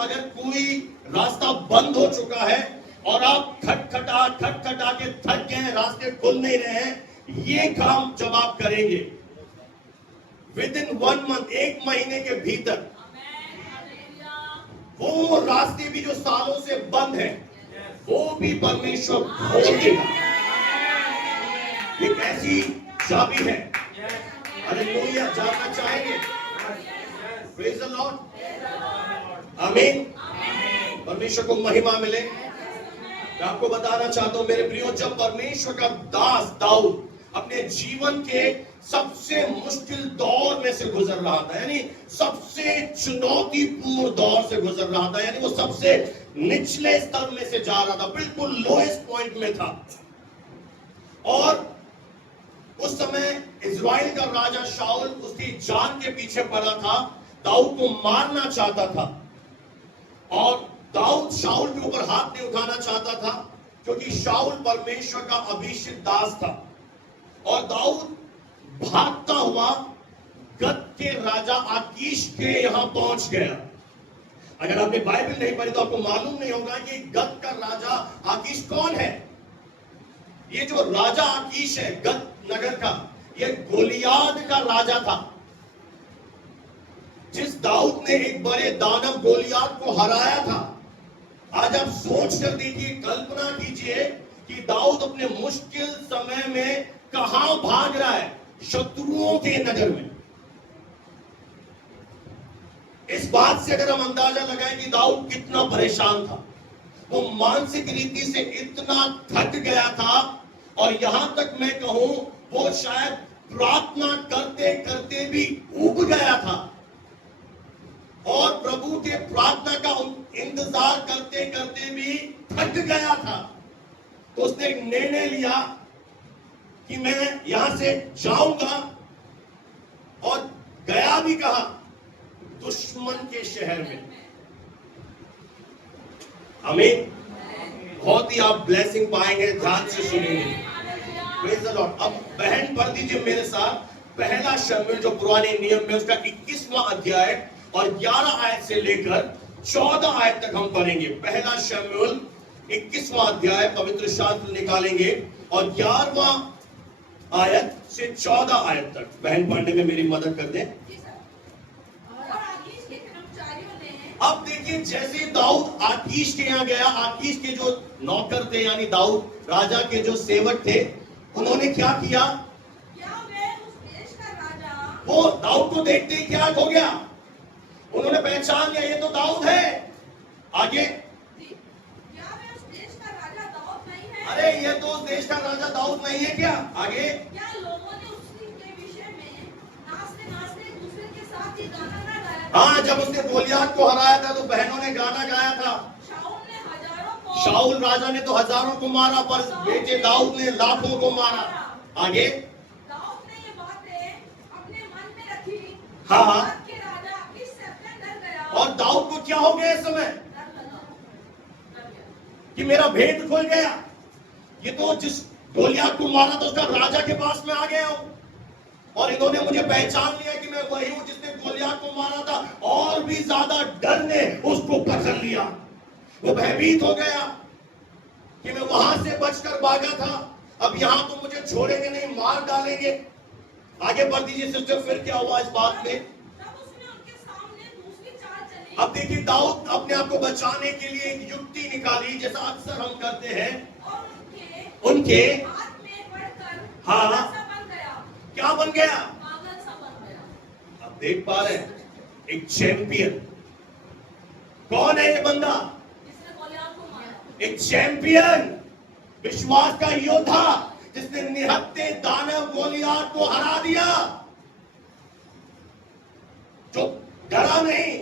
अगर कोई रास्ता बंद हो चुका है और आप खटखटा के थक गए हैं, रास्ते खुल नहीं रहे हैं, ये काम जब आप करेंगे विद इन 1 मंथ, 1 महीने के भीतर वो रास्ते भी जो सालों से बंद है वो भी परमेश्वर खोल देगा। एक ऐसी चाबी है। हालेलुया, जानना चाहेंगे? प्रेज द लॉर्ड, आमीन। परमेश्वर को महिमा मिले। मैं आपको बताना चाहता हूं मेरे प्रियो, जब परमेश्वर का दास दाऊद अपने जीवन के सबसे मुश्किल दौर में से गुजर रहा था, यानी सबसे चुनौतीपूर्ण दौर से गुजर रहा था, यानी वो सबसे निचले स्तर में से जा रहा था, बिल्कुल लोएस्ट पॉइंट में था, और उस समय इज़राइल का राजा शाऊल उसकी जान के पीछे पड़ा था, दाऊद को मारना चाहता था, और दाऊद शाऊल के ऊपर हाथ नहीं उठाना चाहता था क्योंकि शाऊल परमेश्वर का अभिषिक्त दास था। और दाऊद भागता हुआ गत के राजा आकीश के यहां पहुंच गया। अगर आपने बाइबल नहीं पढ़ी तो आपको मालूम नहीं होगा कि गत का राजा आकीश कौन है। ये जो राजा आकीश है गत नगर का, ये गोलियाद का राजा था, जिस दाऊद ने एक बड़े दानव गोलियाद को हराया था। आज आप सोच कर देखिए, कल्पना कीजिए कि दाऊद अपने मुश्किल समय में कहां भाग रहा है, शत्रुओं के नगर में। इस बात से अगर हम अंदाजा लगाएं कि दाऊद कितना परेशान था, वो मानसिक रीति से इतना थक गया था, और यहां तक मैं कहूं वो शायद प्रार्थना करते करते भी ऊब गया था, और प्रभु के प्रार्थना का इंतजार करते करते भी थक गया था। तो उसने एक निर्णय लिया कि मैं यहां से जाऊंगा, और गया भी कहा, दुश्मन के शहर में। आमीन। बहुत ही आप ब्लेसिंग पाएंगे, ध्यान से सुनेंगे। Praise the Lord. अब बहन पढ़ दीजिए मेरे साथ पहला शमूएल जो पुराने नियम में उसका 21वां अध्याय और 11 आयत से लेकर 14 आयत तक हम पढ़ेंगे। पहला शमूएल 21वां अध्याय पवित्र शास्त्र निकालेंगे और 11वां आयत से 14 आयत तक। बहन पढ़ने में मेरी मदद कर दें। अब देखिए, जैसे दाऊद आकीश के यहाँ गया, आकीश के जो नौकर थे यानी दाऊद राजा के जो सेवक थे, उन्होंने क्या किया? वो दाऊद को देखते ही क्या हो गया? उन्होंने पहचान लिया, ये तो दाऊद है। आगे, अरे ये तो उस देश का राजा दाऊद नहीं है क्या? आगे, क्या लोगों ने उसके विषय में नाचते एक दूसरे के साथ ये गाना ना गाया? हाँ, जब उसने गोलियात को हराया था तो बहनों ने गाना गाया था। शाऊल राजा ने तो हजारों को मारा, पर बेटे दाऊद ने लाखों को मारा। आगे, दाऊद ने ये बातें अपने मन में रखी। हाँ हाँ। राजा आकीश से अपने डर गया। और दाऊद को क्या हो गया इस समय? कि मेरा भेद खुल गया। ये तो जिस गोलियात को मारा तो उसका राजा के पास में आ गया हूं, और इन्होंने मुझे पहचान लिया कि मैं वही हूं जिसने गोलियात को मारा था। और भी ज्यादा डर ने उसको पकड़ लिया। वो भयभीत हो गया कि मैं वहां से बचकर भागा था, अब यहां तो मुझे छोड़ेंगे नहीं, मार डालेंगे। आगे बढ़ दीजिए सिस्टर, फिर क्या हुआ इस बात में? अब देखिए, दाऊद अपने आप को बचाने के लिए एक युक्ति निकाली, जैसा अक्सर हम करते हैं। उनके हाथ में पड़कर हाँ क्या बन गया? पागल सा बन गया। अब देख पा रहे हैं, एक चैंपियन। कौन है ये बंदा? एक चैंपियन, विश्वास का योद्धा, जिसने निहत्थे दानव गोलियात को हरा दिया, जो डरा नहीं।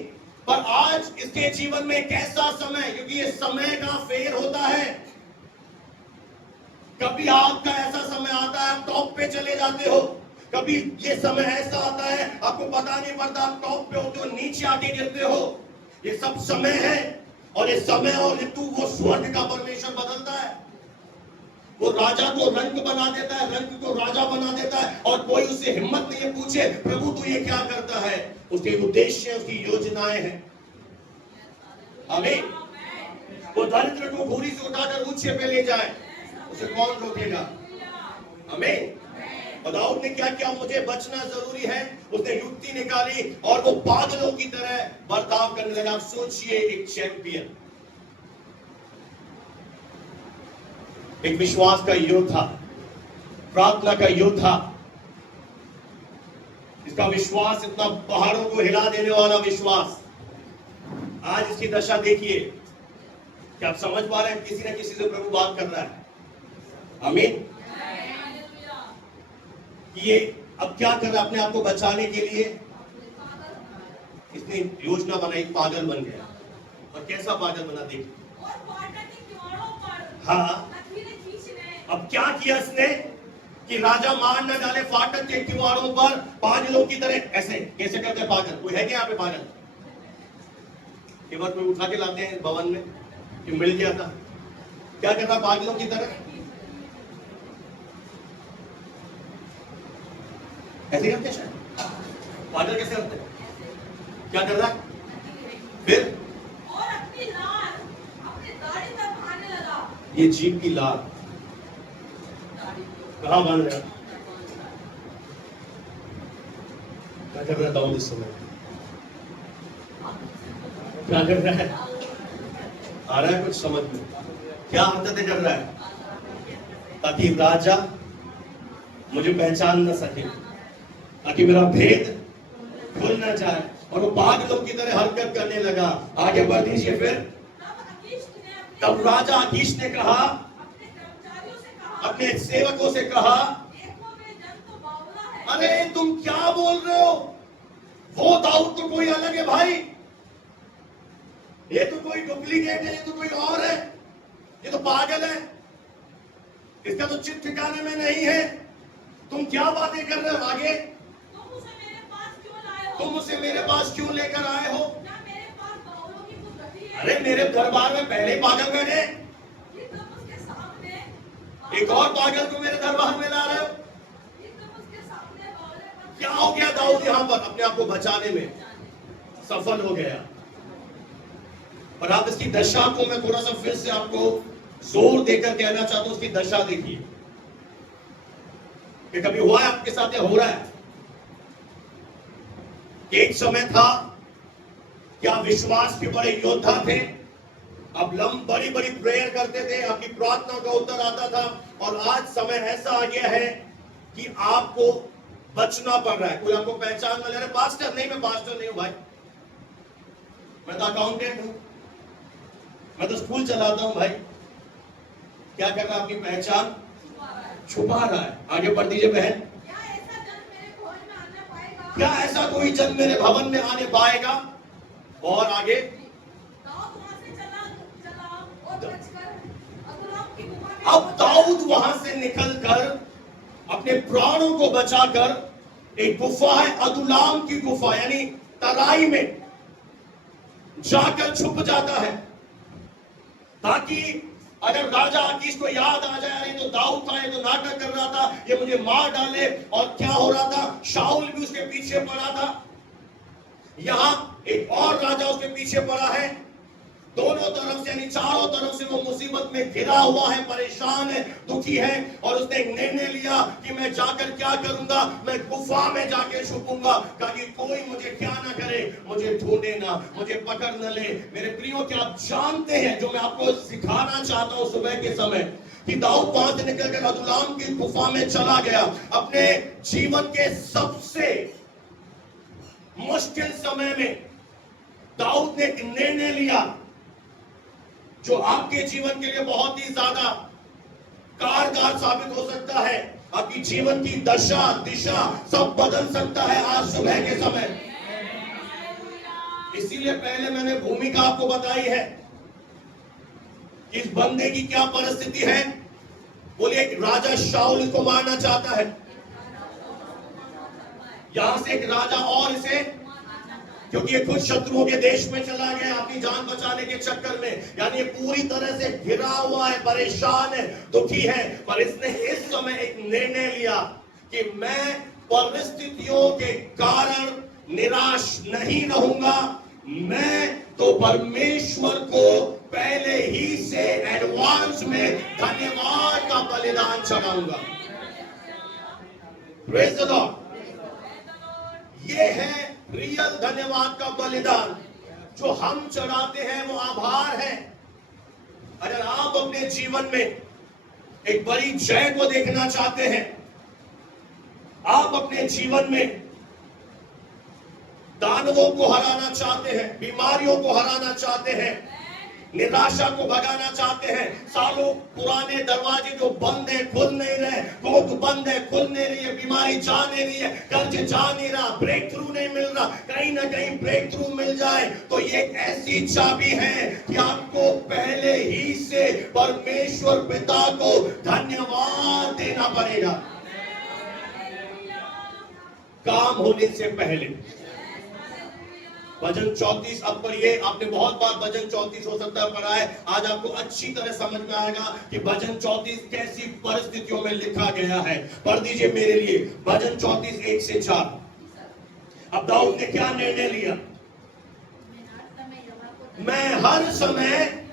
पर आज इसके जीवन में कैसा समय, क्योंकि ये समय का फेर होता है। कभी आपका ऐसा समय आता है आप टॉप पे चले जाते हो, कभी ये समय ऐसा आता है आपको पता नहीं पड़ता आप टॉप पे होते हो, नीचे आके गिरते हो। ये सब समय है, और ये समय और ऋतु वो स्वर्ग का परमेश्वर बदलता है। वो राजा को रंग बना देता है, रंग को राजा बना देता है, और कोई उससे हिम्मत नहीं पूछे प्रभु तू ये क्या करता है। उसके उद्देश्य, उसकी योजनाएं हैं। आमीन। वो दरिद्र को घोड़ी से उठाकर ऊंचे पे ले जाए, उसे कौन रोकेगा? आमीन। और दाऊद ने क्या किया? मुझे बचना जरूरी है, उसने युक्ति निकाली और वो पागलों की तरह बर्ताव करने लगा। आप सोचिए, एक चैंपियन, एक विश्वास का योद्धा, प्रार्थना का योद्धा, इसका विश्वास इतना पहाड़ों को हिला देने वाला विश्वास, आज इसकी दशा देखिए। क्या आप समझ पा रहे हैं? किसी न किसी से प्रभु बात कर रहा है। आमीन। ये अब क्या कर रहा है? अपने आप को बचाने के लिए इसने योजना बनाई, पागल बन गया। और कैसा पागल बना? देखिए। हाँ, अब क्या किया इसने कि राजा मार न डाले फाटक के किवाड़ों पर पागलों की तरह। ऐसे कैसे करते हैं पागल? कोई है क्या यहाँ पे पागल? केवल कोई उठा के लाते हैं भवन में कि मिल गया था। क्या कर रहा पागलों की तरह? ऐसे करते हैं पागल। कैसे करते हैं? क्या कर रहा है फिर? और अपनी लार अपनी दाढ़ी पर बांधने लगा। ये जीभ की लार कहाँ बांध रहा? क्या कर रहा दाऊद इस समय? क्या कर रहा है? आ रहा है कुछ समझ में? क्या हरकतें कर रहा है? ताकि राजा मुझे पहचान न सके, ताकि मेरा भेद खुल न जाए। और वो पागलों की तरह हरकत करने लगा। आगे बढ़ दीजिए। फिर तब राजा अकीश ने कहा, अपने सेवकों से कहा, अरे तुम क्या बोल रहे हो? वो दाऊद तो कोई अलग है भाई, ये तो कोई डुप्लीकेट है, ये तो कोई और है, ये तो पागल है, इसका तो चित्त ठिकाने में नहीं है। तुम क्या बातें कर रहे हो? आगे, तुम उसे मेरे पास क्यों लेकर आए हो? अरे मेरे दरबार में पहले पागल बैठे, एक और पागल को मेरे दरबार में ला रहे हो? क्या हो गया? दाऊद यहां पर अपने आप को बचाने में सफल हो गया। और आप इसकी दशा को मैं थोड़ा सा फिर से आपको जोर देकर कहना चाहता हूं। उसकी दशा देखिए कि कभी हुआ है आपके साथ या हो रहा है? एक समय था कि आप विश्वास के बड़े योद्धा थे, आप बड़ी बड़ी प्रेयर करते थे, आपकी प्रार्थना का उत्तर आता था। और आज समय ऐसा आ गया है कि आपको बचना पड़ रहा है। कोई आपको पहचान न ले रहा। पास्टर नहीं, मैं पास्टर नहीं हूं भाई, मैं तो अकाउंटेंट हूं, मैं तो स्कूल चलाता हूं भाई। क्या कर रहा है? अपनी पहचान छुपा रहा है। आगे बढ़ दीजिए बहन। क्या ऐसा कोई जन मेरे भवन में आने पाएगा? और आगे, अब दाऊद वहां से निकलकर अपने प्राणों को बचाकर एक गुफा है, अदुल्लाम की गुफा, यानी तराई में जाकर छुप जाता है, ताकि अगर राजा अकीश को याद आ जाए, तो दाऊद था, ये तो नाटक कर रहा था, ये मुझे मार डाले। और क्या हो रहा था? शाऊल भी उसके पीछे पड़ा था, यहां एक और राजा उसके पीछे पड़ा है। दोनों तरफ से, यानी चारों तरफ से वो मुसीबत में घिरा हुआ है, परेशान है, दुखी है। और उसने एक निर्णय लिया कि मैं जाकर क्या करूंगा? मैं गुफा में जाकर छुपूंगा, ताकि कोई मुझे क्या ना करे, मुझे ढूंढे ना, मुझे पकड़ न ले। मेरे प्रियो, क्या आप जानते हैं जो मैं आपको सिखाना चाहता हूं सुबह के समय, कि दाऊद वहां से निकलकर अदुल्लाम की गुफा में चला गया। अपने जीवन के सबसे मुश्किल समय में दाऊद ने एक निर्णय लिया जो आपके जीवन के लिए बहुत ही ज्यादा कारगर साबित हो सकता है। आपकी जीवन की दशा दिशा सब बदल सकता है आज सुबह के समय। इसीलिए पहले मैंने भूमिका आपको बताई है कि इस बंदे की क्या परिस्थिति है। बोलिए, एक राजा शाऊल इसको मारना चाहता है, यहां से एक राजा और इसे, क्योंकि ये खुद शत्रुओं के देश में चला गया अपनी जान बचाने के चक्कर में, यानी ये पूरी तरह से घिरा हुआ है, परेशान है, दुखी है। पर इसने इस समय एक निर्णय लिया कि मैं परिस्थितियों के कारण निराश नहीं रहूंगा, मैं तो परमेश्वर एडवांस में धन्यवाद का बलिदान चढ़ाऊंगा। Praise the Lord. ये है रियल धन्यवाद का बलिदान। जो हम चढ़ाते हैं वो आभार है। अगर आप अपने जीवन में एक बड़ी जय को देखना चाहते हैं, आप अपने जीवन में दानवों को हराना चाहते हैं, बीमारियों को हराना चाहते हैं, निराशा को भगाना चाहते हैं, सालों पुराने दरवाजे जो बंद है खुल नहीं रहे, कोर्ट बंद है खुल नहीं रही है, बीमारी जा नहीं रही है, कर्ज जा नहीं रहा, ब्रेक थ्रू नहीं मिल रहा, कहीं ना कहीं ब्रेक थ्रू मिल जाए तो ये एक ऐसी चाबी है कि आपको पहले ही से परमेश्वर पिता को धन्यवाद देना पड़ेगा काम होने से पहले। भजन 34 अब पढ़िए। आपने बहुत बार भजन 34 हो सकता है पढ़ा है, आज आपको अच्छी तरह समझ में आएगा कि भजन 34 कैसी परिस्थितियों में लिखा गया है। पढ़ दीजिए मेरे लिए भजन 34 1 से 4। अब दाऊद ने क्या निर्णय लिया? मैं हर समय,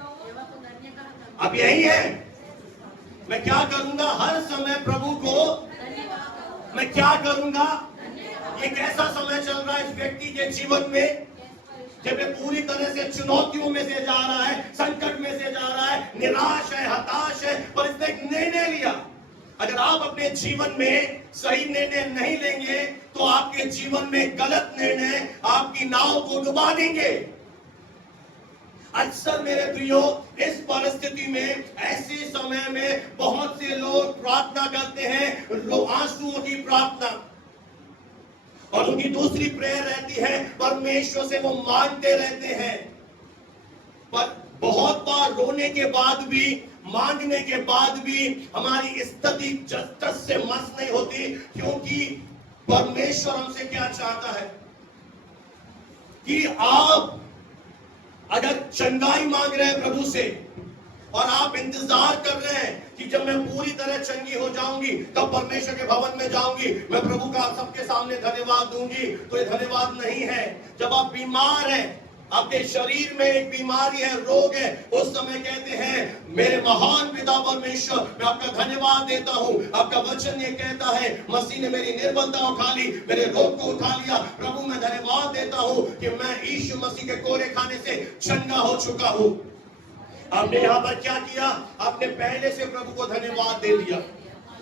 अब यही है, मैं क्या करूंगा? हर समय प्रभु को मैं क्या करूंगा? ये कैसा समय चल रहा है इस व्यक्ति के जीवन में, जब ये पूरी तरह से चुनौतियों में से जा रहा है, संकट में से जा रहा है, निराश है, हताश है, पर इसने एक निर्णय लिया। अगर आप अपने जीवन में सही निर्णय नहीं लेंगे तो आपके जीवन में गलत निर्णय आपकी नाव को डुबा देंगे। अक्सर मेरे प्रियो इस परिस्थिति में, ऐसे समय में बहुत से लोग प्रार्थना करते हैं, आंसुओं की प्रार्थना, और उनकी दूसरी प्रेयर रहती है परमेश्वर से वो मांगते रहते हैं, पर बहुत बार रोने के बाद भी, मांगने के बाद भी हमारी स्थिति जस से मस नहीं होती, क्योंकि परमेश्वर हमसे क्या चाहता है कि आप अगर चंगाई मांग रहे हैं प्रभु से और आप इंतजार कर रहे हैं कि जब मैं पूरी तरह चंगी हो जाऊंगी तब परमेश्वर के भवन में जाऊंगी, मैं प्रभु का सबके सामने धन्यवाद दूंगी, तो ये धन्यवाद नहीं है। जब आप बीमार हैं, आपके शरीर में एक बीमारी है, रोग है, उस समय कहते हैं मेरे महान पिता परमेश्वर, मैं आपका धन्यवाद देता हूं। आपका वचन ये कहता है मसीह ने मेरी निर्बलता उठा ली, मेरे रोग को उठा लिया। प्रभु मैं धन्यवाद देता हूं कि मैं यीशु मसीह के कोरे खाने से चंगा हो चुका हूं। आपने यहाँ पर क्या किया? आपने पहले से प्रभु को धन्यवाद दे दिया।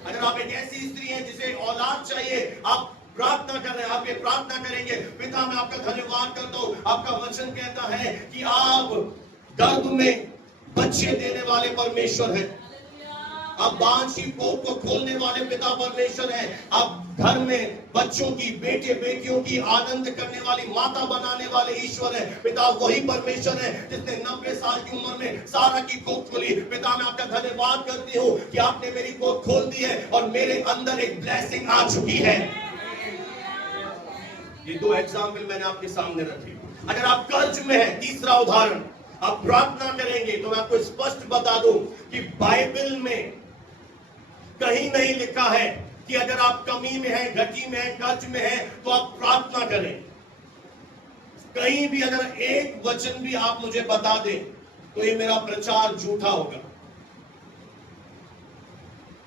अगर आप एक ऐसी स्त्री हैं जिसे औलाद चाहिए, आप प्रार्थना कर रहे हैं, आप ये प्रार्थना करेंगे, पिता मैं आपका धन्यवाद करता हूँ। आपका वचन कहता है कि आप गर्भ में बच्चे देने वाले परमेश्वर हैं, आप बांझी कोख को खोलने वाले पिता परमेश्वर हैं, आप घर में बच्चों की, बेटे बेटियों की आनंद करने वाली माता बनाने वाले ईश्वर हैं। पिता वही परमेश्वर है जिसने 90 साल की उम्र में सारा की कोख खोली। पिता मैं आपका धन्यवाद करती हूँ कि आपने मेरी कोख खोल दी है और मेरे अंदर एक ब्लेसिंग आ चुकी है। ये दो एग्जाम्पल मैंने आपके सामने रखे। अगर आप कर्ज में है, तीसरा उदाहरण, आप प्रार्थना करेंगे तो मैं आपको स्पष्ट बता दूं कि बाइबल में कहीं नहीं लिखा है कि अगर आप कमी में हैं, घटी में हैं, कर्ज में हैं तो आप प्रार्थना करें। कहीं भी अगर एक वचन भी आप मुझे बता दें तो ये मेरा प्रचार झूठा होगा।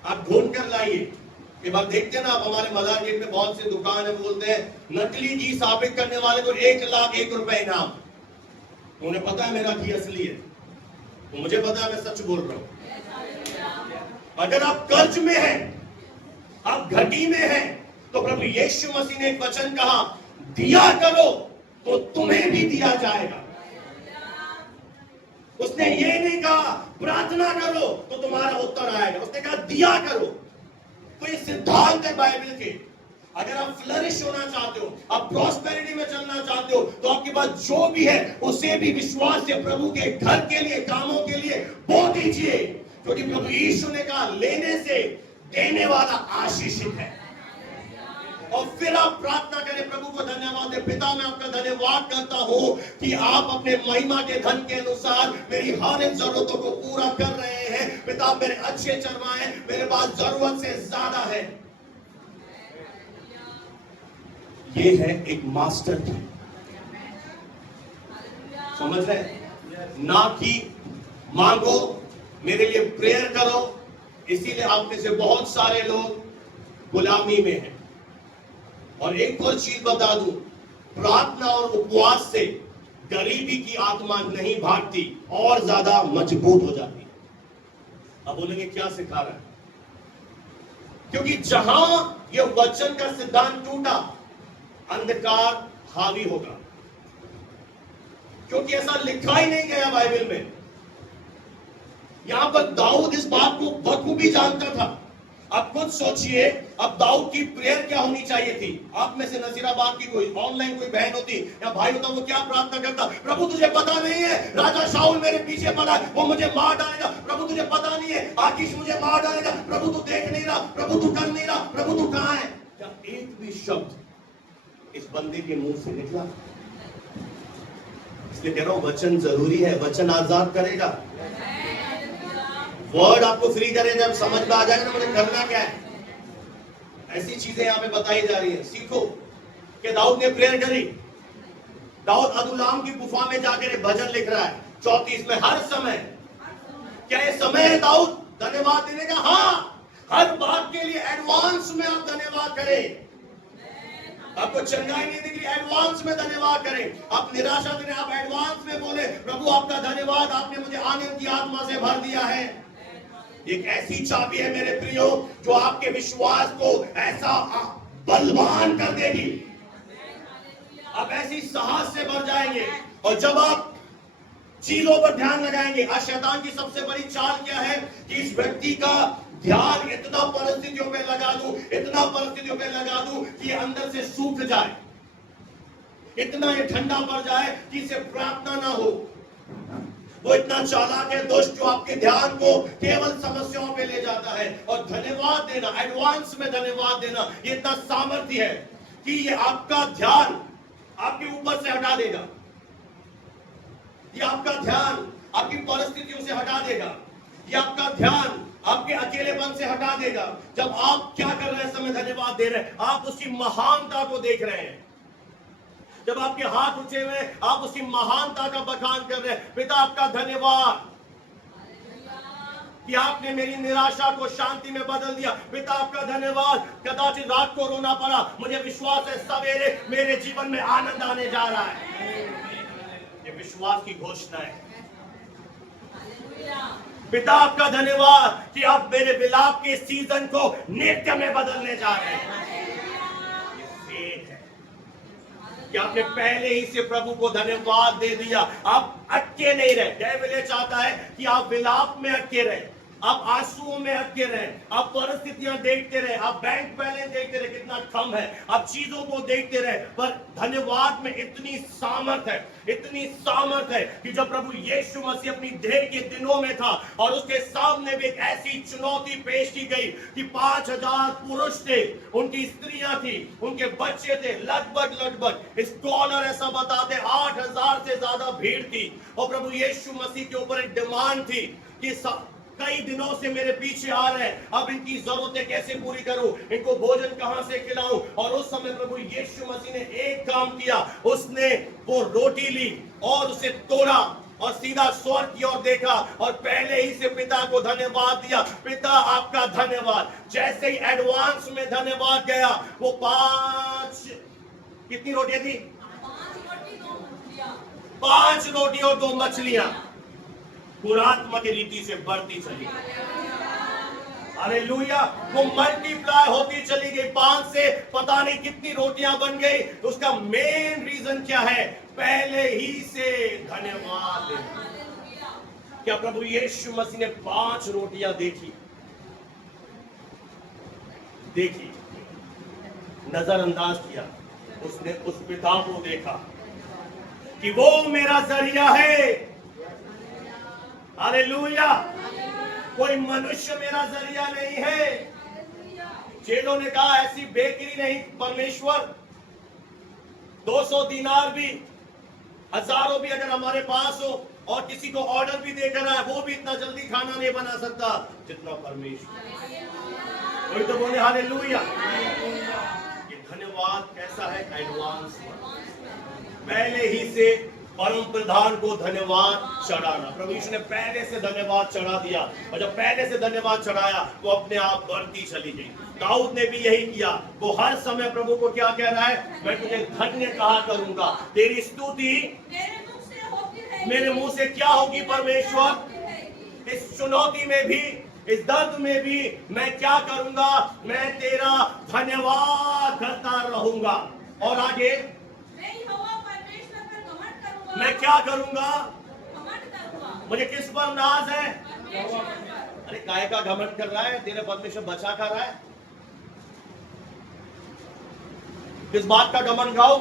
आप ढूंढ कर लाइए। ये बात देखते ना आप, हमारे मजार गेट में बहुत से दुकान है, बोलते हैं नकली घी साबित करने वाले को 1,01,000 रुपए इनाम। उन्हें पता है मेरा घी असली है, तो मुझे पता है मैं सच बोल रहा हूं। अगर आप कर्ज में हैं, आप घटी में हैं, तो प्रभु यीशु मसीह ने एक वचन कहा, दिया करो तो तुम्हें भी दिया जाएगा। उसने ये नहीं कहा प्रार्थना करो तो तुम्हारा उत्तर आएगा, उसने कहा दिया करो। तो ये सिद्धांत है बाइबल के। अगर आप फ्लरिश होना चाहते हो, आप प्रॉस्पेरिटी में चलना चाहते हो, तो आपके पास जो भी है उसे भी विश्वास से प्रभु के घर के लिए, कामों के लिए बो दीजिए, क्योंकि प्रभु यीशु ने कहा लेने से देने वाला आशीषित है। और फिर आप प्रार्थना करें, प्रभु को धन्यवाद दें, पिता मैं आपका धन्यवाद करता हूं कि आप अपने महिमा के धन के अनुसार मेरी हर एक जरूरतों को पूरा कर रहे हैं। पिता मेरे अच्छे चरवाहे, मेरे पास जरूरत से ज्यादा है। ये है एक मास्टर की, समझ रहे? ना कि मांगो मेरे लिए प्रेयर करो। इसीलिए आप में से बहुत सारे लोग गुलामी में हैं। और एक और चीज बता दूं, प्रार्थना और उपवास से गरीबी की आत्मा नहीं भागती और ज्यादा मजबूत हो जाती है। अब बोलेंगे क्या सिखा रहा है? क्योंकि जहां यह वचन का सिद्धांत टूटा, अंधकार हावी होगा। क्योंकि ऐसा लिखा ही नहीं गया बाइबल में। यहां पर दाऊद इस बात को बखूबी जानता था। अब खुद सोचिए, अब दाऊद की प्रेयर क्या होनी चाहिए थी। आप में से नसीराबाद की कोई ऑनलाइन कोई बहन होती या भाई होता, वो क्या प्रार्थना करता? प्रभु तुझे पता नहीं है, राजा शाऊल मेरे पीछे पड़ा है, वो मुझे मार डालेगा। प्रभु तुझे पता नहीं है, आकीश मुझे मार डालेगा। प्रभु तू देख नहीं रहा, प्रभु तू कर नहीं रहा, प्रभु तू कहां है? क्या एक भी शब्द इस बंदे के मुंह से निकला? इसलिए कह रहा हूं, वचन जरूरी है। वचन आजाद करेगा। वर्ड आपको फ्री करेगा। जब समझ में आ जाएगा ना मुझे करना क्या है। ऐसी चीजें यहाँ पे बताई जा रही है। सीखो कि दाऊद ने प्रेयर करी। दाऊद अदुल्लाम की गुफा में जाकर भजन लिख रहा है 34 में। हर समय, क्या ये समय है दाऊद धन्यवाद देने का? हाँ, हर बात के लिए एडवांस में आप धन्यवाद करें। आपको चंगाई नहीं दिख रही, एडवांस में धन्यवाद करें। आप निराशा देने, आप एडवांस में बोले, प्रभु आपका धन्यवाद, आपने मुझे आनंद की आत्मा से भर दिया है। एक ऐसी चाबी है मेरे प्रियो, जो आपके विश्वास को ऐसा बलवान कर देगी। आप ऐसी साहस से भर जाएंगे। और जब आप चीजों पर ध्यान लगाएंगे, आज शैतान की सबसे बड़ी चाल क्या है कि इस व्यक्ति का ध्यान इतना परिस्थितियों पे लगा दूं, इतना परिस्थितियों पे लगा दूं कि अंदर से सूख जाए, इतना ये ठंडा पड़ जाए कि इसे प्रार्थना ना हो। वो इतना चालाक है दुष्ट, जो आपके ध्यान को केवल समस्याओं पे ले जाता है। और धन्यवाद देना, एडवांस में धन्यवाद देना, ये इतना सामर्थ्य है कि ये आपका ध्यान आपके ऊपर से हटा देगा। ये आपका ध्यान आपकी परिस्थितियों से हटा देगा। ये आपका ध्यान आपके अकेलेपन से हटा देगा। जब आप क्या कर रहे हैं, समय धन्यवाद दे रहे हैं, आप उसकी महानता को देख रहे हैं। जब आपके हाथ उठे हुए, आप उसकी महानता का बखान कर रहे हैं। पिता आपका धन्यवाद कि आपने मेरी निराशा को शांति में बदल दिया। पिता आपका धन्यवाद, कदाचित रात को रोना पड़ा, मुझे विश्वास है सवेरे मेरे जीवन में आनंद आने जा रहा है। ये विश्वास की घोषणा है। पिता आपका धन्यवाद कि आप मेरे विलाप के सीजन को नृत्य में बदलने जा रहे हैं। कि आपने पहले ही से प्रभु को धन्यवाद दे दिया। आप अटके नहीं रहे। डेविल चाहता है कि आप विलाप में अटके रहे, आप आंसुओं में अटके रहे, आप परिस्थितियां देखते रहे, आप बैंक बैलेंस देखते रहे कितना कम है, आप चीजों को देखते रहे। पर धन्यवाद में इतनी सामर्थ है, इतनी सामर्थ है कि जब प्रभु यीशु मसीह अपनी देह के दिनों में था और उसके सामने भी एक ऐसी चुनौती पेश की गई कि 5000 पुरुष थे, उनकी स्त्रियां थी, उनके बच्चे थे, लगभग स्कॉलर ऐसा बताते 8000 से ज्यादा भीड़ थी। और प्रभु यीशु मसीह के ऊपर एक डिमांड थी कि कई दिनों से मेरे पीछे आ रहे हैं, अब इनकी जरूरतें कैसे पूरी करूं, इनको भोजन कहां से खिलाऊं। और उस समय प्रभु यीशु मसीह ने एक काम किया, उसने वो रोटी ली और उसे तोड़ा और सीधा स्वर्ग की ओर देखा और पहले ही से पिता को धन्यवाद दिया। पिता आपका धन्यवाद। जैसे ही एडवांस में धन्यवाद गया, वो 5 कितनी रोटियां थी? 5 रोटी और 2 मछलियां पुरात्मा की रीति से बढ़ती चली गई। हालेलुया। वो मल्टीप्लाई होती चली गई। 5 से पता नहीं कितनी रोटियां बन गई। उसका मेन रीजन क्या है? पहले ही से धन्यवाद देना। क्या प्रभु यीशु मसीह ने 5 रोटियां देखी, नजरअंदाज किया? उसने उस पिता को देखा कि वो मेरा जरिया है। हालेलुया। कोई मनुष्य मेरा जरिया नहीं है। चेलों ने कहा ऐसी बेकरी नहीं परमेश्वर, 200 दीनार भी, हजारों भी अगर हमारे पास हो और किसी को ऑर्डर भी देकर आए, वो भी इतना जल्दी खाना नहीं बना सकता जितना परमेश्वर। कोई तो बोले हालेलुया। ये धन्यवाद कैसा है? एडवांस, पहले ही से परम प्रधान को धन्यवाद चढ़ाना। प्रभु यीशु ने पहले से धन्यवाद चढ़ा दिया, और जब पहले से धन्यवाद चढ़ाया तो अपने आप बढ़ती चली गई। दाऊद ने भी यही किया। वो हर समय प्रभु को क्या कह रहा है? मैं तुझे धन्य कहा करूंगा, तेरी स्तुति मेरे मुंह से क्या होगी परमेश्वर? इस चुनौती में भी, इस दर्द में भी मैं क्या करूंगा? मैं तेरा धन्यवाद करता रहूंगा। और आगे मैं क्या करूंगा? मुझे किस पर नाज है? अरे काय का घमंड कर रहा है? तेरे परमेश्वर बचा कर रहा है। किस बात का घमंड खाओ?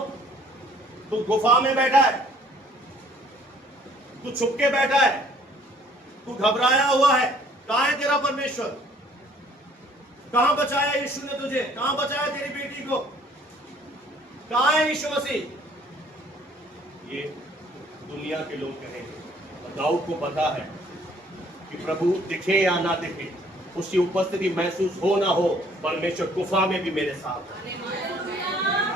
तू गुफा में बैठा है, तू छुप के बैठा है, तू घबराया हुआ है। कहां है तेरा परमेश्वर? कहां बचाया यीशु ने तुझे? कहां बचाया तेरी बेटी को? कहां है यीशु मसीह? ये दुनिया के लोग कहेंगे, और दाऊद को पता है कि प्रभु दिखे या ना दिखे, उसकी उपस्थिति महसूस हो ना हो, परमेश्वर गुफा में भी मेरे साथ है।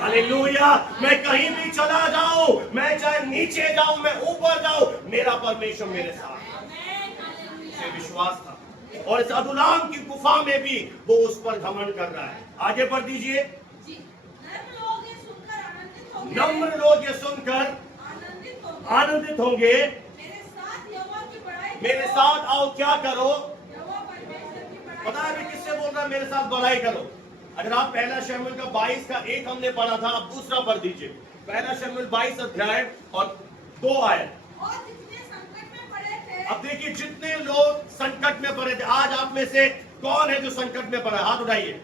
हालेलुया। मैं कहीं भी चला जाऊं, मैं चाहे नीचे जाऊं, मैं ऊपर जाऊं, मेरा परमेश्वर मेरे साथ है। उसे विश्वास था, और इस अदुल्लाम की गुफा में भी वो उस पर घमंड कर रहा है। आगे बढ़ दीजिए। नम्र लोग ये सुनकर आनंदित होंगे। मेरे साथ आओ, क्या करो? पता है अभी किससे बोल रहा है? मेरे साथ बढ़ाई करो। अगर आप पहला शमूएल का 22 का 1 हमने पढ़ा था, अब दूसरा पढ़ दीजिए। पहला शमूएल 22 अध्याय और 2 आयत। अब देखिए, जितने लोग संकट में पड़े थे, आज आप में से कौन है जो संकट में पड़ा है? हाथ उठाइए।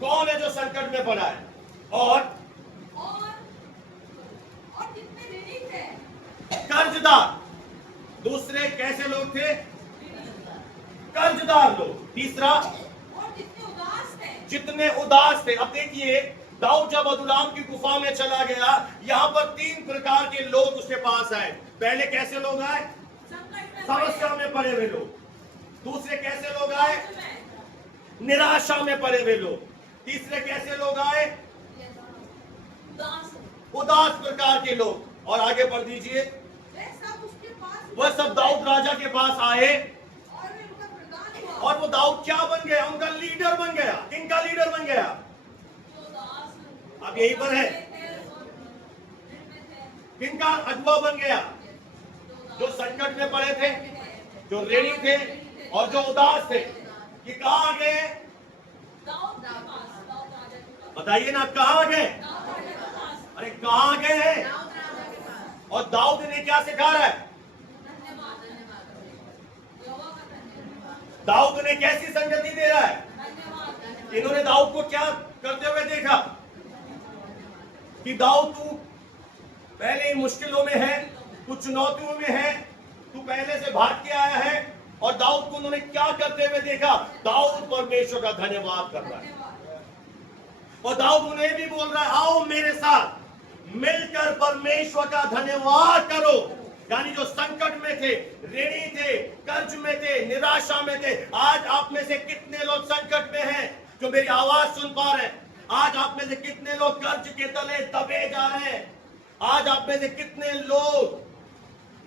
कौन है जो संकट में पड़ा है? और जितने ऋणी थे, कर्जदार। दूसरे कैसे लोग थे? कर्जदार लोग। तीसरा, जितने उदास थे। अब देखिए, दाऊद जब अदुल्लाम की गुफा में चला गया, यहाँ पर 3 प्रकार के लोग उसके पास आए। पहले कैसे लोग आए? समस्या में पड़े हुए लोग। दूसरे कैसे लोग आए? निराशा में पड़े हुए लोग। तीसरे कैसे लोग आए? उदास प्रकार के लोग। और आगे बढ़ दीजिए। वह सब दाऊद राजा के पास आए, और वो दाऊद क्या बन गया? उनका लीडर बन गया। किनका लीडर बन गया? अब यहीं पर है। किनका अगुवा बन गया? जो संकट में पड़े थे, जो ऋणी थे, और जो उदास थे। ये कहां गए? बताइए ना, कहां गए? अरे कहां गए? और दाऊद ने क्या सिखा रहा है? दाऊद ने कैसी संगति दे रहा है? इन्होंने दाऊद को क्या करते हुए देखा? कि दाऊद, तू पहले ही मुश्किलों में है, तू चुनौतियों में है, तू पहले से भाग के आया है। और दाऊद को उन्होंने क्या करते हुए देखा? दाऊद परमेश्वर का धन्यवाद कर रहा है। और दाऊद उन्हें भी बोल रहा है, आओ मेरे साथ मिलकर परमेश्वर का धन्यवाद करो। यानी जो संकट में थे, ऋणी थे, कर्ज में थे, निराशा में थे। आज आप में से कितने लोग संकट में हैं जो मेरी आवाज सुन पा रहे हैं? आज आप में से कितने लोग कर्ज के तले दबे जा रहे हैं? आज आप में से कितने लोग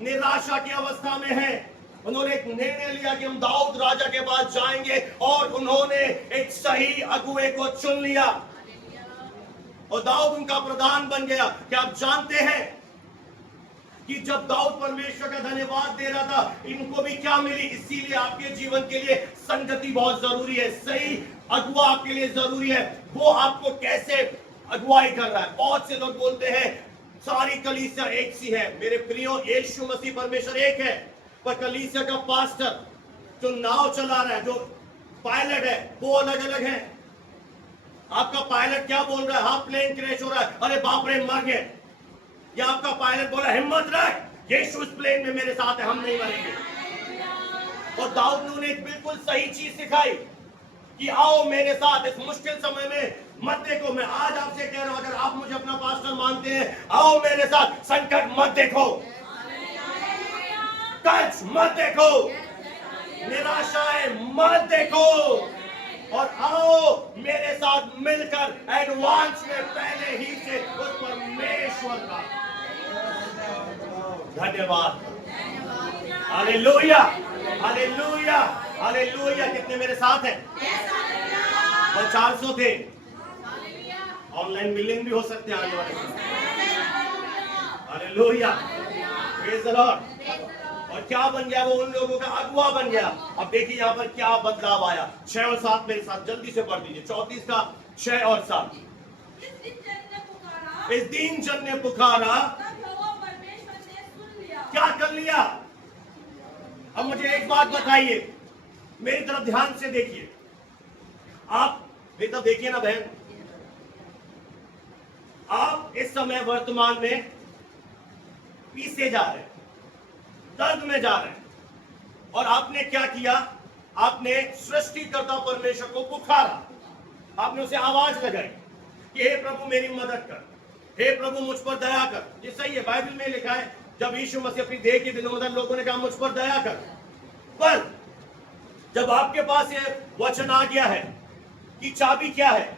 निराशा की अवस्था में हैं? उन्होंने एक निर्णय लिया कि हम दाऊद राजा के पास जाएंगे, और उन्होंने एक सही अगुवे को चुन लिया, और दाऊद उनका प्रधान बन गया। क्या आप जानते हैं कि जब दाऊद परमेश्वर का धन्यवाद दे रहा था, इनको भी क्या मिली? इसीलिए आपके जीवन के लिए संगति बहुत जरूरी है। सही अगुवा आपके लिए जरूरी है। वो आपको कैसे अगुवाई कर रहा है? बहुत से लोग बोलते हैं सारी कलीसिया एक सी है। मेरे प्रियो, यीशु मसीह परमेश्वर एक है, पर कलीसिया का पास्टर जो नाव चला रहा है, जो पायलट है, वो अलग अलग है। आपका पायलट क्या बोल रहा है? हाँ, प्लेन क्रैश हो रहा है, अरे बाप रे मर गए। या आपका पायलट बोला, हिम्मत रख, यीशु इस प्लेन में मेरे साथ है, हम नहीं मरेंगे। और दाऊद ने उन्हें एक बिल्कुल सही चीज सिखाई कि आओ मेरे साथ इस मुश्किल समय में मत देखो। मैं आज आपसे कह रहा हूं, अगर आप मुझे अपना पास्टर मानते हैं, आओ मेरे साथ संकट मत देखो, कर्ज मत देखो, निराशाएं मत देखो, और आओ मेरे साथ मिलकर एडवांस में पहले ही से उस परमेश्वर का धन्यवाद। Hallelujah, hallelujah, hallelujah. कितने मेरे साथ हैं? और 400 थे। ऑनलाइन बिलिंग भी हो सकते हैं आने वाले समय। Hallelujah, praise the Lord. और क्या बन गया? वो उन लोगों का अगुवा बन गया। अब देखिए यहाँ पर क्या बदलाव आया। 6 और 7 मेरे साथ जल्दी से पढ़ दीजिए। 34 का 6 और 7। इस दिन जन ने पुकारा, तब यहोवा परमेश्वर ने सुन लिया। क्या कर लिया? अब मुझे एक बात बताइए, मेरी तरफ ध्यान से देखिए। आप मेरी तरफ देखिए ना बहन। आप इस समय वर्तमान में पीछे जा रहे हैं, दर्द में जा रहे हैं, और आपने क्या किया? आपने सृष्टिकर्ता परमेश्वर को पुकारा। आपने उसे आवाज लगाई कि हे प्रभु मेरी मदद कर, हे प्रभु मुझ पर दया कर। ये सही है, बाइबल में लिखा है जब यीशु मसीह अपनी देह के दिनों में लोगों ने कहा मुझ पर दया कर। पर जब आपके पास ये वचन आ गया है कि चाबी क्या है?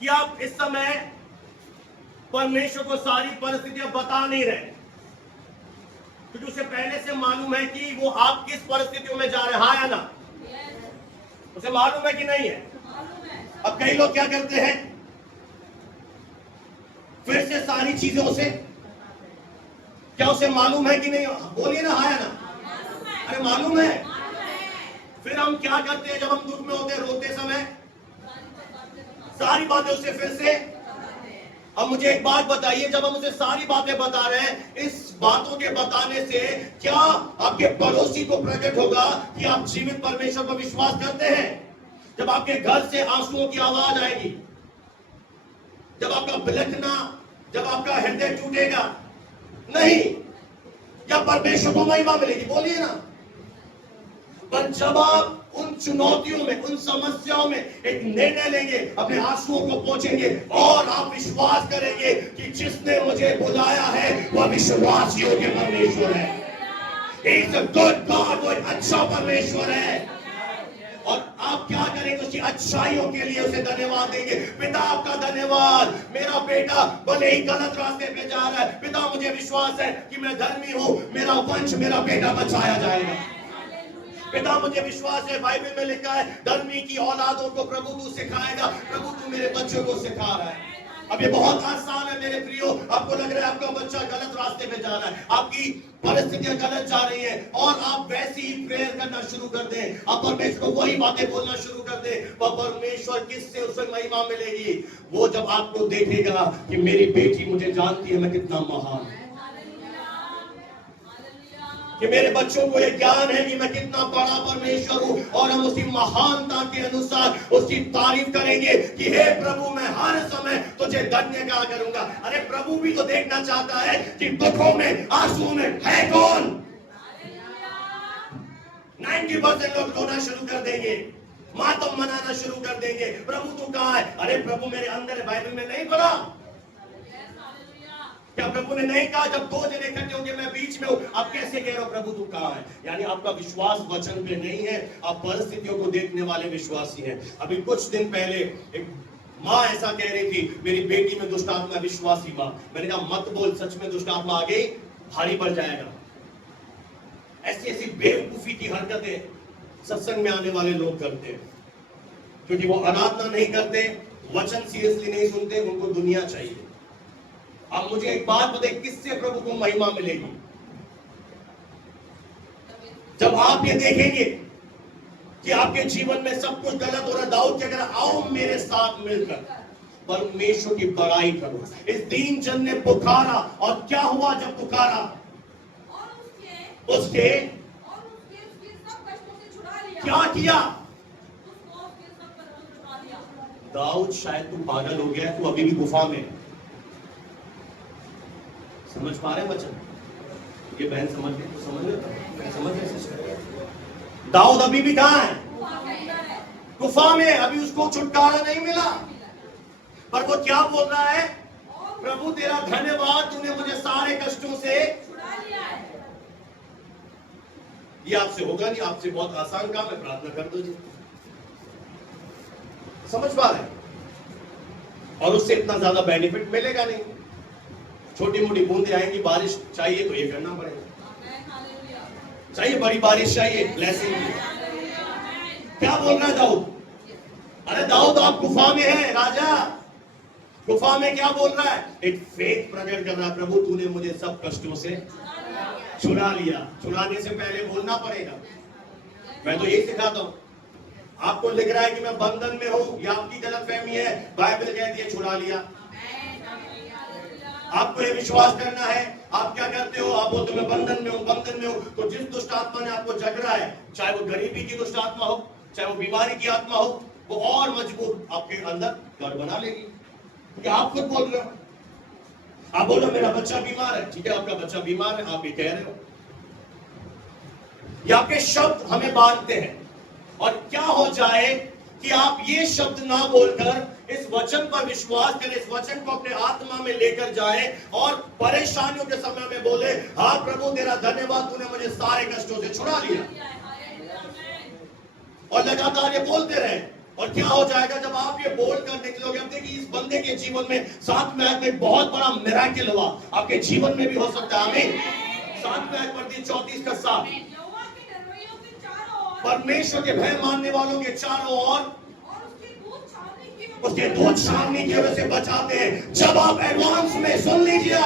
कि आप इस समय परमेश्वर को सारी परिस्थितियां बता नहीं रहे, क्योंकि उसे पहले से मालूम है कि वो आप किस परिस्थितियों में जा रहे हैं। हाँ या ना? उसे मालूम है कि नहीं है? अब कई लोग क्या करते हैं, फिर से सारी चीजें उसे, क्या उसे मालूम है कि नहीं? बोलिए ना हाँ या ना? अरे मालूम है। फिर हम क्या करते हैं जब हम दुख में होते हैं, रोते समय? सारी बातें उसे फिर से। अब मुझे एक बात बताइए, जब हम उसे सारी बातें बता रहे हैं, इस बातों के बताने से क्या आपके पड़ोसी को प्रकट होगा कि आप जीवित परमेश्वर पर विश्वास करते हैं? जब आपके घर से आंसुओं की आवाज आएगी, जब आपका बिलखना, जब आपका हृदय टूटेगा, नहीं, या परमेश्वर को महिमा मिलेगी? बोलिए ना। पर जब आप उन चुनौतियों में, उन समस्याओं में एक निर्णय लेंगे, अपने आंसुओं को पोंछेंगे और आप विश्वास करेंगे कि जिसने मुझे बुलाया है वह विश्वास योग्य परमेश्वर है। He is a good God, वो एक अच्छा परमेश्वर है। और आप क्या करेंगे? उसकी अच्छाइयों के लिए उसे धन्यवाद देंगे। पिता आपका धन्यवाद, मेरा बेटा भले ही गलत रास्ते पे जा रहा है, पिता मुझे विश्वास है कि मैं धर्मी हूं, मेरा वंश, मेरा बेटा बचाया जाएगा। पिता मुझे विश्वास है, बाइबल में लिखा है धर्मी की औलादों को प्रभु तू सिखाएगा। प्रभु तू मेरे बच्चों को सिखा रहा है। अब ये बहुत आसान है मेरे प्रियो। आपको लग रहा है आपका बच्चा गलत रास्ते पे जा रहा है, आपकी परिस्थितियां गलत जा रही हैं, और आप वैसी ही प्रेयर करना शुरू कर दें, आप परमेश्वर को वही बातें बोलना शुरू कर दें, पर परमेश्वर किससे उसे महिमा मिलेगी? वो जब आपको देखेगा कि मेरी बेटी मुझे जानती है मैं कितना महान, कि मेरे बच्चों को यह ज्ञान है कि मैं कितना बड़ा परमेश्वर हूं, और हम उसकी महानता के अनुसार उसकी तारीफ करेंगे कि हे प्रभु मैं हर समय तुझे धन्य कहा करूंगा। अरे प्रभु भी तो देखना चाहता है कि दुखों में, आंसुओं में है कौन। 90% लोग रोना शुरू कर देंगे, मातम मनाना शुरू कर देंगे, प्रभु तू कहां है? अरे प्रभु मेरे अंदर है। बाइबल में नहीं पढ़ा क्या? प्रभु ने नहीं कहा जब 2 जने इकट्ठे होंगे मैं बीच में हूं? आप कैसे कह रहे हो प्रभु तू कहां है? यानी आपका विश्वास वचन पे नहीं है, आप परिस्थितियों को देखने वाले विश्वासी हैं। अभी कुछ दिन पहले एक माँ ऐसा कह रही थी, मेरी बेटी में दुष्ट आत्मा, विश्वासी माँ। मैंने कहा मत बोल, सच में दुष्ट आत्मा आ गई, भारी पड़ जाएगा। ऐसी ऐसी बेवकूफी की हरकतें सत्संग में आने वाले लोग करते हैं, क्योंकि वो आराधना नहीं करते, वचन सीरियसली नहीं सुनते, उनको दुनिया चाहिए। अब मुझे एक बात बताइए, किससे प्रभु को महिमा मिलेगी? जब आप ये देखेंगे कि आपके जीवन में सब कुछ गलत हो रहा है। दाऊद क्या कह रहा? आओ मेरे साथ मिलकर परमेश्वर की बड़ाई करो। इस दीन जन ने पुकारा, और क्या हुआ जब पुकारा? और उसके सब कष्टों से छुड़ा लिया। क्या किया? उसको उसके सब कष्टों से छुड़ा लिया। दाऊद शायद तू पागल हो गया, तू अभी भी गुफा में। समझ पा रहे वचन? ये बहन समझ गई तो समझ रहे, समझ रहे? दाऊद अभी भी कहां है? गुफा में। अभी उसको छुटकारा नहीं मिला, पर वो क्या बोल रहा है? प्रभु तेरा धन्यवाद, तूने मुझे सारे कष्टों से छुड़ा लिया है। ये आपसे होगा नहीं, आपसे बहुत आसान काम है, प्रार्थना कर दो जी। समझ पा रहे? और उससे इतना ज्यादा बेनिफिट मिलेगा नहीं। छोटी मोटी बूंदे आएंगी, बारिश चाहिए तो ये करना पड़ेगा। Amen. Hallelujah. चाहिए बड़ी बारिश, चाहिए ब्लेसिंग। Amen. क्या बोल रहा है दाऊद? अरे दाऊद आप गुफा में है राजा, गुफा में क्या बोल रहा है? एक फेथ प्रकट कर रहा है, प्रभु तूने मुझे सब कष्टों से छुड़ा लिया। छुड़ाने से पहले बोलना पड़ेगा। मैं तो यही सिखाता हूं। आपको लिख रहा है कि मैं बंधन में हूं, ये आपकी गलतफहमी है। बाइबल कहती है छुड़ा लिया। आपको ये विश्वास करना है। आप क्या करते हो? आप बोलते मैं बंधन में हूं, बंधन में हूं। तो जिस दुष्ट आत्मा ने आपको जकड़ा है, चाहे वो गरीबी की दुष्ट आत्मा हो, चाहे वो बीमारी की आत्मा हो, वो और मजबूत आपके अंदर घर बना लेगी। क्योंकि आप खुद बोल रहे हो। आप बोलो मेरा बच्चा बीमार है, ठीक है, आपका बच्चा बीमार है, आप ये कह रहे हो। ये आपके शब्द हमें बांधते हैं। और क्या हो जाए कि आप ये शब्द ना बोलकर इस वचन पर विश्वास करें, इस वचन को अपने आत्मा में लेकर जाए और परेशानियों के समय में बोले, हाँ प्रभु तेरा धन्यवाद, तूने मुझे सारे कष्टों से छुड़ा लिया। और लगातार ये बोलते रहे। और क्या हो जाएगा जब आप ये बोलकर निकलोगे? अब देखिए इस बंदे के जीवन में 7 में एक बहुत बड़ा मिराकिल हुआ। आपके जीवन में भी हो सकता है। आमीन। 7 में 34 का 7। यहोवा के डरवैयों के चारों ओर परमेश्वर के भय मानने वालों के चारों ओर और उसके दूत छावनी की वजह से बचाते हैं। जब आप एडवांस में सुन लीजिए,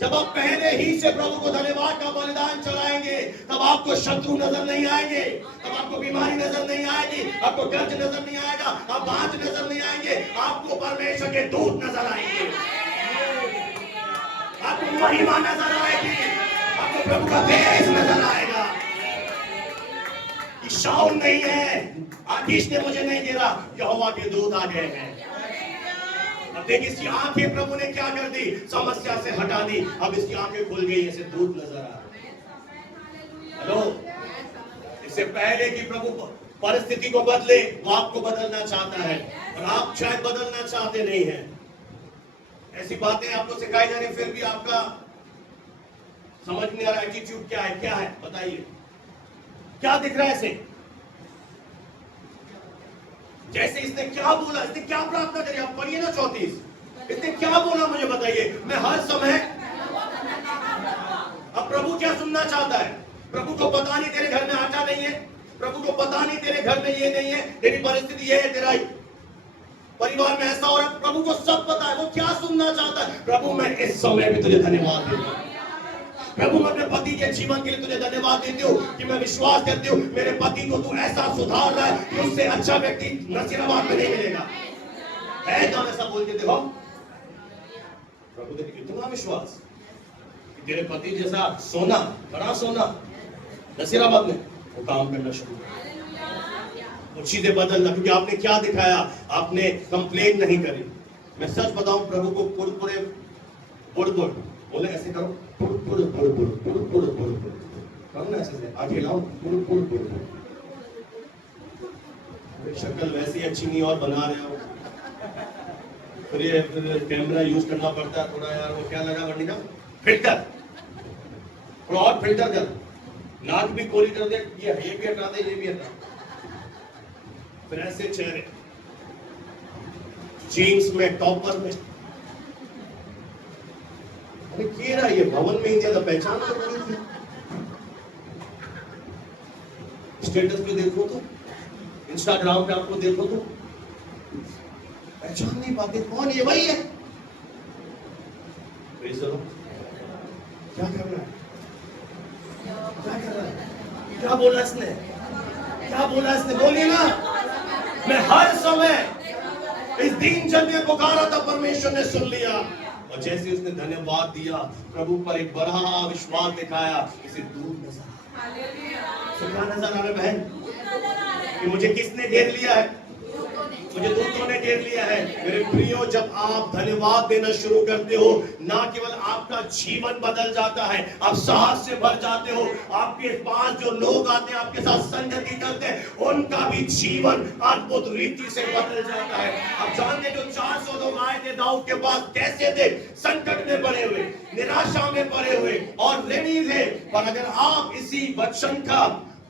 जब आप पहले ही से प्रभु को धन्यवाद का बलिदान चढ़ाएंगे, तब आपको शत्रु नजर नहीं आएंगे, तब आपको बीमारी नजर नहीं आएगी, आपको कर्ज नजर नहीं आएगा, आप बांझ नजर नहीं आएंगे, आपको परमेश्वर के दूत नजर आएंगे, आपको महिमा नजर आएगी, आपको प्रभु का तेज नजर आएगा। कि शाऊल नहीं है, आकीश ने मुझे नहीं गिरा, यहोवा के दूत आ गए हैं। अब देखिए इसकी आंखें प्रभु ने क्या कर दी, समस्या से हटा दी। अब इसकी आंखें खुल गई, ऐसे दूत नजर आ रहे। हेलो, इससे पहले कि प्रभु परिस्थिति को बदले, वो आपको बदलना चाहता है और आप शायद बदलना चाहते नहीं हैं। ऐसी बातें आपको सिखाई जा रही, फिर भी आपका समझ नहीं आ रहा एटीट्यूड क्या है। क्या है बताइए, क्या दिख रहा है ऐसे? जैसे इसने क्या बोला, इसने क्या प्रार्थना करी, आप पढ़िए ना 34। इसने क्या बोला मुझे बताइए। मैं हर समय, अब प्रभु क्या सुनना चाहता है? प्रभु को पता नहीं तेरे घर में आटा नहीं है, प्रभु को पता नहीं तेरे घर में ये नहीं है, तेरी परिस्थिति ये है, तेरा परिवार में ऐसा हो रहा है, प्रभु को सब पता है। वो क्या सुनना चाहता है? प्रभु मैं इस समय भी तुझे धन्यवाद देता हूं। प्रभु मैं अपने पति के जीवन के लिए तुझे धन्यवाद देती हूँ कि मैं विश्वास करती हूँ मेरे पति को तू ऐसा सुधार रहा है कि उससे अच्छा व्यक्ति नसीराबाद में नहीं मिलेगा। है तो ऐसा बोल के देखो, प्रभु ने कितना विश्वास कि तेरे पति जैसा सोना, बड़ा सोना नसीराबाद में वो काम करना शुरू कर, वो चीजें बदलना। क्योंकि आपने क्या दिखाया, आपने कंप्लेन नहीं करी। मैं सच बताऊं, प्रभु को पुरपुरे पुरपुर बोले ऐसे करो, करो ना ऐसे, आगे लाओ, शक्ल वैसी अच्छी नहीं और बना रहे हो, फिर ये कैमरा यूज करना पड़ता है थोड़ा यार। वो क्या लगा करने का, फिल्टर, थोड़ा और फिल्टर कर, नाक भी कोरी कर दे, ये भी हटा दे, ये भी हटा, फिर ऐसे चेहरे, जीन्स में, टॉपर में, रहा ये भवन में ही ज्यादा पहचान तो नहीं थी। स्टेटस पे देखो तो, इंस्टाग्राम पे आपको देखो तो पहचान नहीं पाते कौन ये, वही है। क्या कर रहा है, क्या कर रहा है, क्या बोला इसने, क्या बोला इसने, बोलिए ना। मैं हर समय इस दिन जब मैं पुकारा था, परमेश्वर ने सुन लिया। और जैसे उसने धन्यवाद दिया, प्रभु पर एक बड़ा विश्वास दिखाया, इसे दूध नजर क्या नजर आ रहा है बहन, कि मुझे किसने घेर लिया है, मुझे दूतों ने घेर लिया है। मेरे प्रियो, जब आप धन्यवाद देना शुरू करते हो, ना केवल आपका जीवन बदल जाता है, आप साहस से भर जाते हो। आपके पास जो लोग आते हैं, आपके साथ संगति करते हैं, उनका भी जीवन अद्भुत रीति से बदल जाता है। आप जानते जो 400 लोग आए थे दाऊद के पास, कैसे थे? संकट में पड़े हुए, निराशा में पड़े हुए और ऋणी थे। पर अगर आप इसी वचन का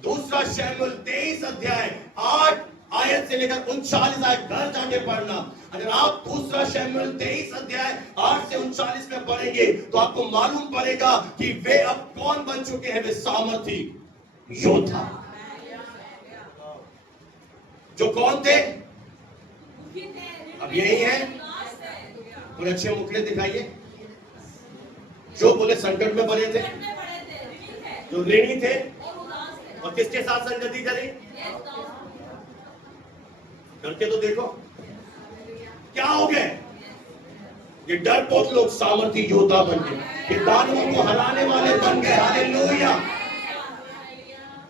2 शमूएल 23 अध्याय 8 आयत से लेकर 39 आयत घर जाके पढ़ना। अगर आप दूसरा शमूएल 23 अध्याय 8 से 39 में पढ़ेंगे तो आपको मालूम पड़ेगा कि वे अब कौन बन चुके हैं। वे सामर्थी योद्धा। जो कौन थे? अब यही है। और अच्छे मुखड़े दिखाइए। जो बोले संकट में पड़े थे, जो ऋणी थे, और किसके साथ संगति करी? करके तो देखो क्या हो गए। ये डरपोक लोग सामर्थी योद्धा बन गए। ये दानवों को हराने वाले बन गए। हालेलुया।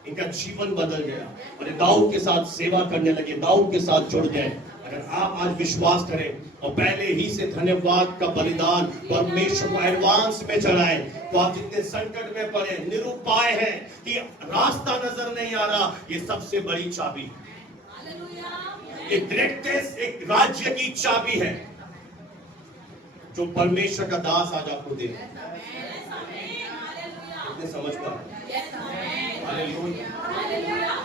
इनका जीवन बदल गया और ये दाऊद के साथ सेवा करने लगे, दाऊद के साथ जुड़ गए। अगर आप आज विश्वास करें और पहले ही से धन्यवाद का बलिदान परमेश्वर को एडवांस में चढ़ाए, तो आप जितने संकट में पड़े, निरुपाय हैं कि रास्ता नजर नहीं आ रहा, ये सबसे बड़ी चाबी है। एक ग्रेटेस्ट, एक राज्य की चाबी है जो परमेश्वर का दास आज आपको दे। कितने समझ पाए?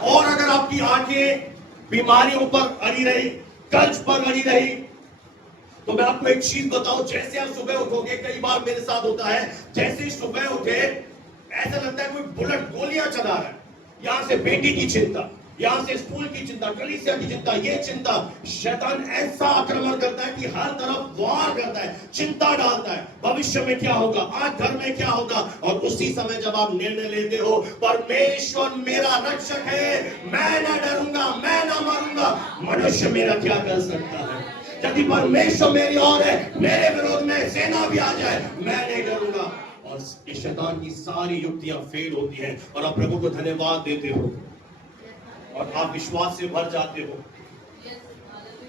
और अगर आपकी आंखें बीमारियों पर अड़ी रही, कर्ज पर अड़ी रही, तो मैं आपको एक चीज बताऊं। जैसे आप सुबह उठोगे, कई बार मेरे साथ होता है, जैसे ही सुबह उठे ऐसा लगता है कोई बुलेट गोलियां चला रहा है। यहां से बेटी की चिंता, यहां से स्कूल की चिंता, कलीसिया की चिंता, ये चिंता। शैतान ऐसा आक्रमण करता है कि हर तरफ वार करता है, चिंता डालता है, भविष्य में क्या होगा, आज घर में क्या होगा। और उसी समय जब आप निर्णय लेते हो, परमेश्वर मेरा रक्षक है, मैं न डरूंगा, मैं न मरूंगा, मनुष्य मेरा क्या कर सकता है। यदि परमेश्वर मेरी ओर है, मेरे विरोध में सेना भी आ जाए, मैं नहीं डरूंगा। और शैतान की सारी युक्तियां फेल होती हैं और आप प्रभु को धन्यवाद देते हो और आप विश्वास से भर जाते हो।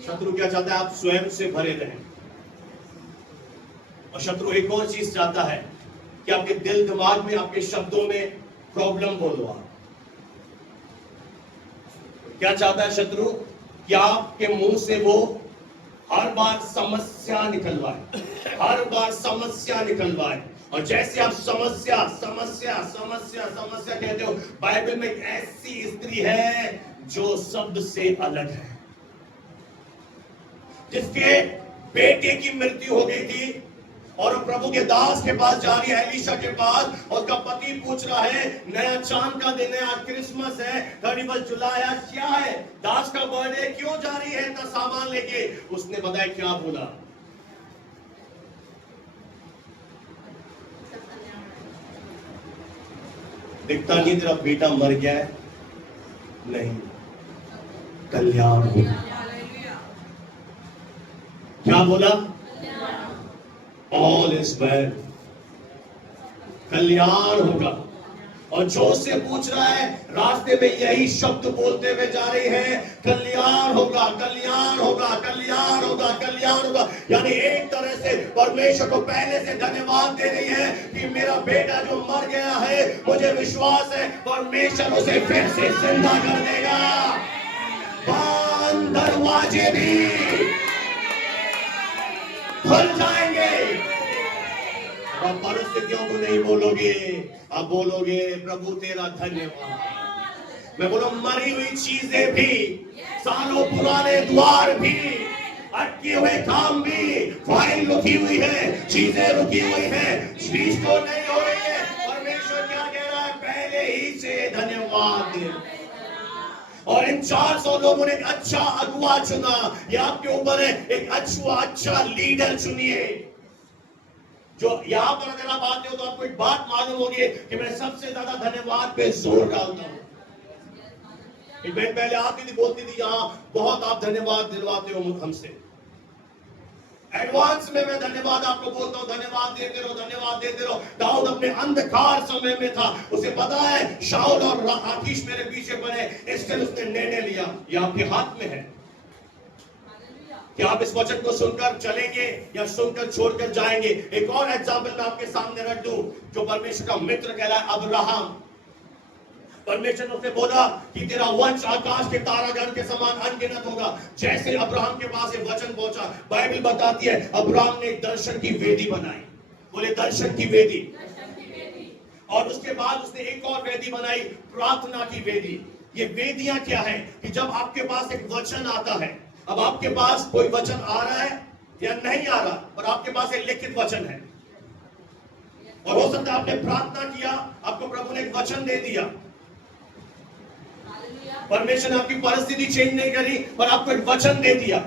शत्रु क्या चाहता है? आप स्वयं से भरे रहें। और शत्रु एक और चीज चाहता है कि आपके दिल दिमाग में, आपके शब्दों में प्रॉब्लम बोलो। आप क्या चाहता है शत्रु? कि आपके मुंह से वो हर बार समस्या निकलवाए, हर बार समस्या निकलवाए। और जैसे आप समस्या समस्या समस्या समस्या कहते हो, बाइबल में एक ऐसी स्त्री है जो सबसे अलग है, जिसके बेटे की मृत्यु हो गई थी और प्रभु के दास के पास जा रही है, एलीशा के पास, और उसका पति पूछ रहा है, नया चांद का दिन है, आज क्रिसमस है, 31 जुलाई, आज क्या है, दास का बर्थडे, क्यों जा रही है इतना सामान लेके? उसने बताया क्या बोला? दिखता नहीं तेरा बेटा मर गया है? नहीं, कल्याण होगा। क्या बोला? ऑल इज वेल, कल्याण होगा। और जो से पूछ रहा है, रास्ते में यही शब्द बोलते हुए जा रहे हैं, कल्याण होगा, कल्याण होगा, कल्याण होगा, कल्याण होगा। यानी एक तरह से परमेश्वर को पहले से धन्यवाद दे रही है कि मेरा बेटा जो मर गया है, मुझे विश्वास है परमेश्वर उसे फिर से जिंदा कर देगा। बंद दरवाजे भी खुल जाएंगे। अब परिस्थितियों को नहीं बोलोगे, अब बोलोगे प्रभु तेरा धन्यवाद। मैं बोलो मरी हुई चीजें भी, सालों पुराने द्वार भी, अटके हुए काम भी, फाइल रुकी हुई है, चीजें रुकी हुई है, चीज तो नहीं हो रही है। परमेश्वर क्या कह रहा है? पहले ही से धन्यवाद दे। और इन 400 लोगों ने एक अच्छा अगुआ चुना। ये आपके ऊपर है, एक अच्छा लीडर चुनिए। जो यहां पर अगर आप आते हो तो आपको एक बात मालूम होगी कि मैं सबसे ज्यादा धन्यवाद पे जोर डालता हूं। एक बहन पहले आती थी, बोलती थी यहां बहुत आप धन्यवाद दिलवाते हो हमसे। एडवांस में मैं धन्यवाद आपको बोलता हूं, धन्यवाद देते रहो, धन्यवाद देते रहो। दाऊद अपने अंधकार समय में था, उसे पता है शाऊल और आकीश मेरे पीछे पड़े, इसलिए उसने निर्णय लिया। यह आपके हाथ में है कि आप इस वचन को सुनकर चलेंगे या सुनकर छोड़कर जाएंगे। एक और एग्जाम्पल मैं आपके सामने रख दूं, जो परमेश्वर का मित्र कहलाए, अब्राहम। परमेश्वर ने उससे बोला कि तेरा वंश आकाश के तारागण के समान अनगिनत होगा। जैसे अब्राहम के पास ये वचन पहुंचा, बाइबल बताती है अब्राहम ने दर्शन की वेदी बनाई। बोले दर्शन की वेदी। और उसके बाद उसने एक और वेदी बनाई, प्रार्थना की वेदी। ये वेदियां क्या है कि जब आपके पास एक वचन आता है, अब आपके पास कोई वचन आ रहा है या नहीं आ रहा, पर आपके पास एक लिखित वचन है, और हो सकता है आपने प्रार्थना किया, आपको प्रभु ने एक वचन दे दिया, परमेश्वर ने आपकी परिस्थिति चेंज नहीं करी, पर आपको एक वचन दे दिया।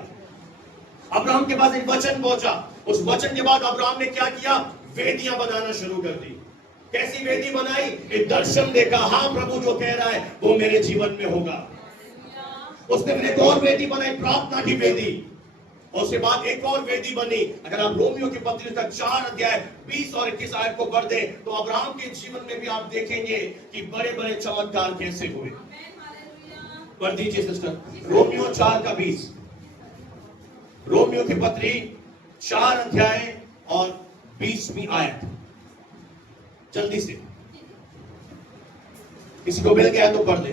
अब्राहम के पास एक वचन पहुंचा, उस वचन के बाद अब्राहम ने क्या किया, वेदियां बनाना शुरू कर दी। कैसी वेदी बनाई, एक दर्शन देखा, हाँ प्रभु जो कह रहा है वो मेरे जीवन में होगा। उसने फिर एक और वेदी बनाई, प्रार्थना की वेदी, और उसके बाद एक और वेदी बनी। अगर आप रोमियो की पत्री का 4 अध्याय 20 और 21 आयत को पढ़ दे, तो अब्राहम के जीवन में भी आप देखेंगे कि बड़े बड़े चमत्कार कैसे हुए। पढ़ दीजिए सिस्टर, रोमियो 4 का 20, रोमियो की पत्री 4 अध्याय और 20वीं आयत, जल्दी से, किसी को मिल गया तो पढ़ दे।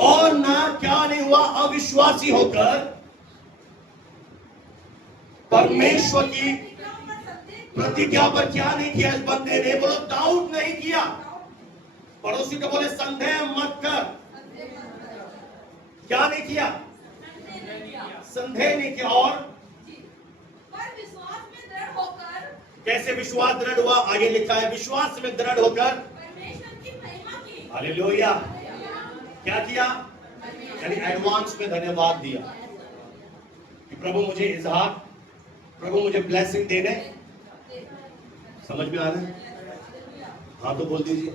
और ना क्या नहीं हुआ, अविश्वासी होकर परमेश्वर की प्रतिज्ञा पर क्या नहीं किया इस बंदे ने, बोलो डाउट नहीं किया। पड़ोसी को बोले संदेह मत कर, क्या नहीं किया, संदेह नहीं किया। और विश्वास में दृढ़ होकर, कैसे विश्वास दृढ़ हुआ, आगे लिखा है, विश्वास में दृढ़ होकर परमेश्वर की महिमा की। हालेलुया, क्या किया, यानी एडवांस में धन्यवाद दिया कि प्रभु मुझे इजहार, प्रभु मुझे ब्लेसिंग देने। समझ में आ रहा है? हाँ तो बोल दीजिए,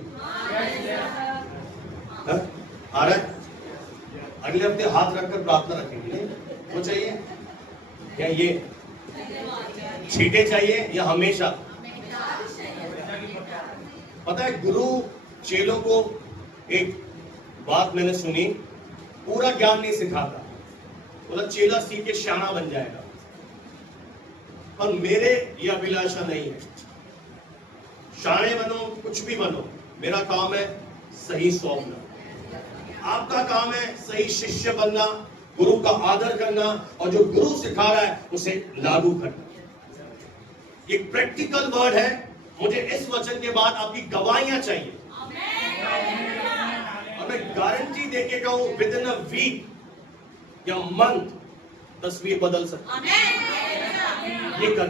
हाँ? आ रहा है? अगले हफ्ते हाथ रखकर प्रार्थना रखेंगे, वो चाहिए क्या, ये छींटे चाहिए या हमेशा? पता है गुरु चेलों को एक बात मैंने सुनी, पूरा ज्ञान नहीं सिखाता, बोला चेला सीख के श्याना बन जाएगा, पर मेरे ये अभिलाषा नहीं है, शाणे बनो कुछ भी बनो, मेरा काम है सही सौंपना, आपका काम है सही शिष्य बनना, गुरु का आदर करना, और जो गुरु सिखा रहा है उसे लागू करना। एक प्रैक्टिकल वर्ड है। मुझे इस वचन के बाद आपकी गवाहियां चाहिए, और मैं गारंटी देके कहूं विद इन अ वीक या मंथ तस्वीर बदल सकती है ये कर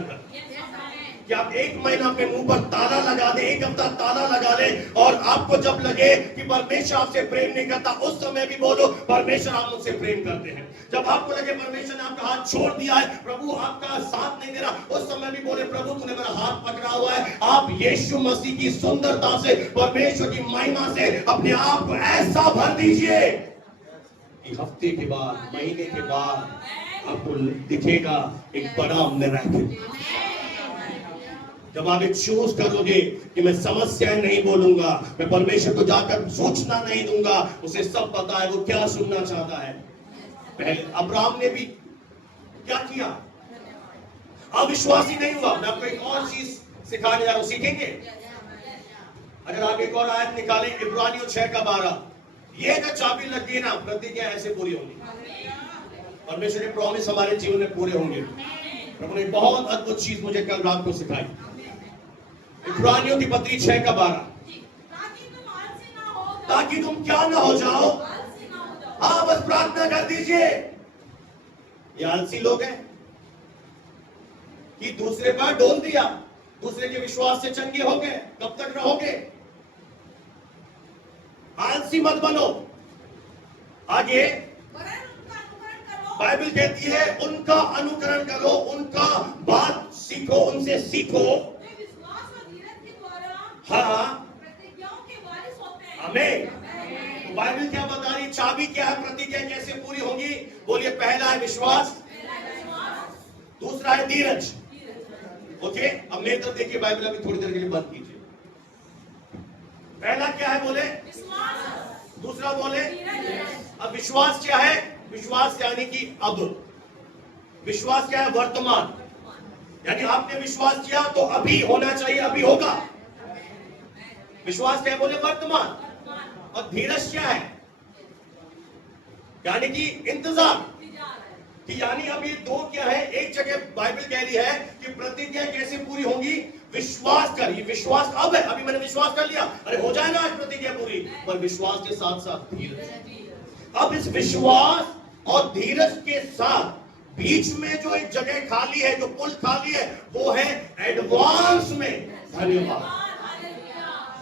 कि आप 1 महीना अपने मुंह पर ताला लगा दे, 1 हफ्ता ताला लगा ले, और आपको जब लगे कि परमेश्वर आपसे प्रेम नहीं करता, उस समय भी बोलो परमेश्वर आप मुझसे प्रेम करते हैं। जब आपको लगे परमेश्वर ने आपका हाथ छोड़ दिया है, प्रभु आपका साथ नहीं दे रहा, उस समय भी बोले प्रभु तूने मेरा हाथ पकड़ा हुआ है। आप यीशु मसीह की सुंदरता से, परमेश्वर की महिमा से अपने आप को ऐसा भर दीजिए कि हफ्ते के बाद, महीने के बाद आपको दिखेगा एक बड़ा मिरेकल। जब आप एक चूज करोगे कि मैं समस्याएं नहीं बोलूंगा, मैं परमेश्वर को जाकर सोचना नहीं दूंगा, उसे सब पता है वो क्या सुनना चाहता है। पहले अब्राहम ने भी क्या किया, अविश्वासी नहीं हुआ। मैं आपको एक और चीज सिखाने जा रहा हूं, सीखेंगे? अगर आप एक और आयत निकालें, इब्रानियों 6 का 12, ये जो चाबी लग गई ना, प्रतिज्ञा ऐसे पूरी होगी, परमेश्वर के प्रॉमिस हमारे जीवन में पूरे होंगे। प्रभु ने बहुत अद्भुत चीज मुझे कल रात को सिखाई। इब्रानियों की पत्री 6 का 12, ताकि तुम क्या ना हो जाओ। हाँ बस प्रार्थना कर दीजिए। ये आलसी लोग हैं कि दूसरे पर डोल दिया, दूसरे के विश्वास से चंगे हो गए, कब तक रहोगे? आलसी मत बनो। आगे बाइबल कहती है उनका अनुकरण करो, उनका बात सीखो, उनसे सीखो। हाँ हमें बाइबल क्या बता रही, चाबी क्या है, प्रतिज्ञा कैसे पूरी होगी? बोलिए, पहला है विश्वास, दूसरा है धीरज। ओके, अब मेरी तरफ देखिए, बाइबल अभी थोड़ी देर के लिए बंद कीजिए। पहला क्या है बोले? दूसरा बोले? अब विश्वास क्या है? विश्वास यानी कि अब, विश्वास क्या है? वर्तमान, यानी आपने विश्वास किया तो अभी होना चाहिए, अभी होगा। विश्वास क्या है बोले? वर्तमान। और धीरज क्या है? यानी कि इंतजार। कि यानी अब ये दो क्या है, एक जगह बाइबल कह रही है कि प्रतिज्ञा कैसे पूरी होगी, विश्वास कर। ये विश्वास अब है, अभी मैंने विश्वास कर लिया, अरे हो जाए ना आज प्रतिज्ञा पूरी, पर विश्वास के साथ साथ धीरज। अब इस विश्वास और धीरज के साथ बीच में जो एक जगह खाली है, जो पुल खाली है, वो है एडवांस में धन्यवाद।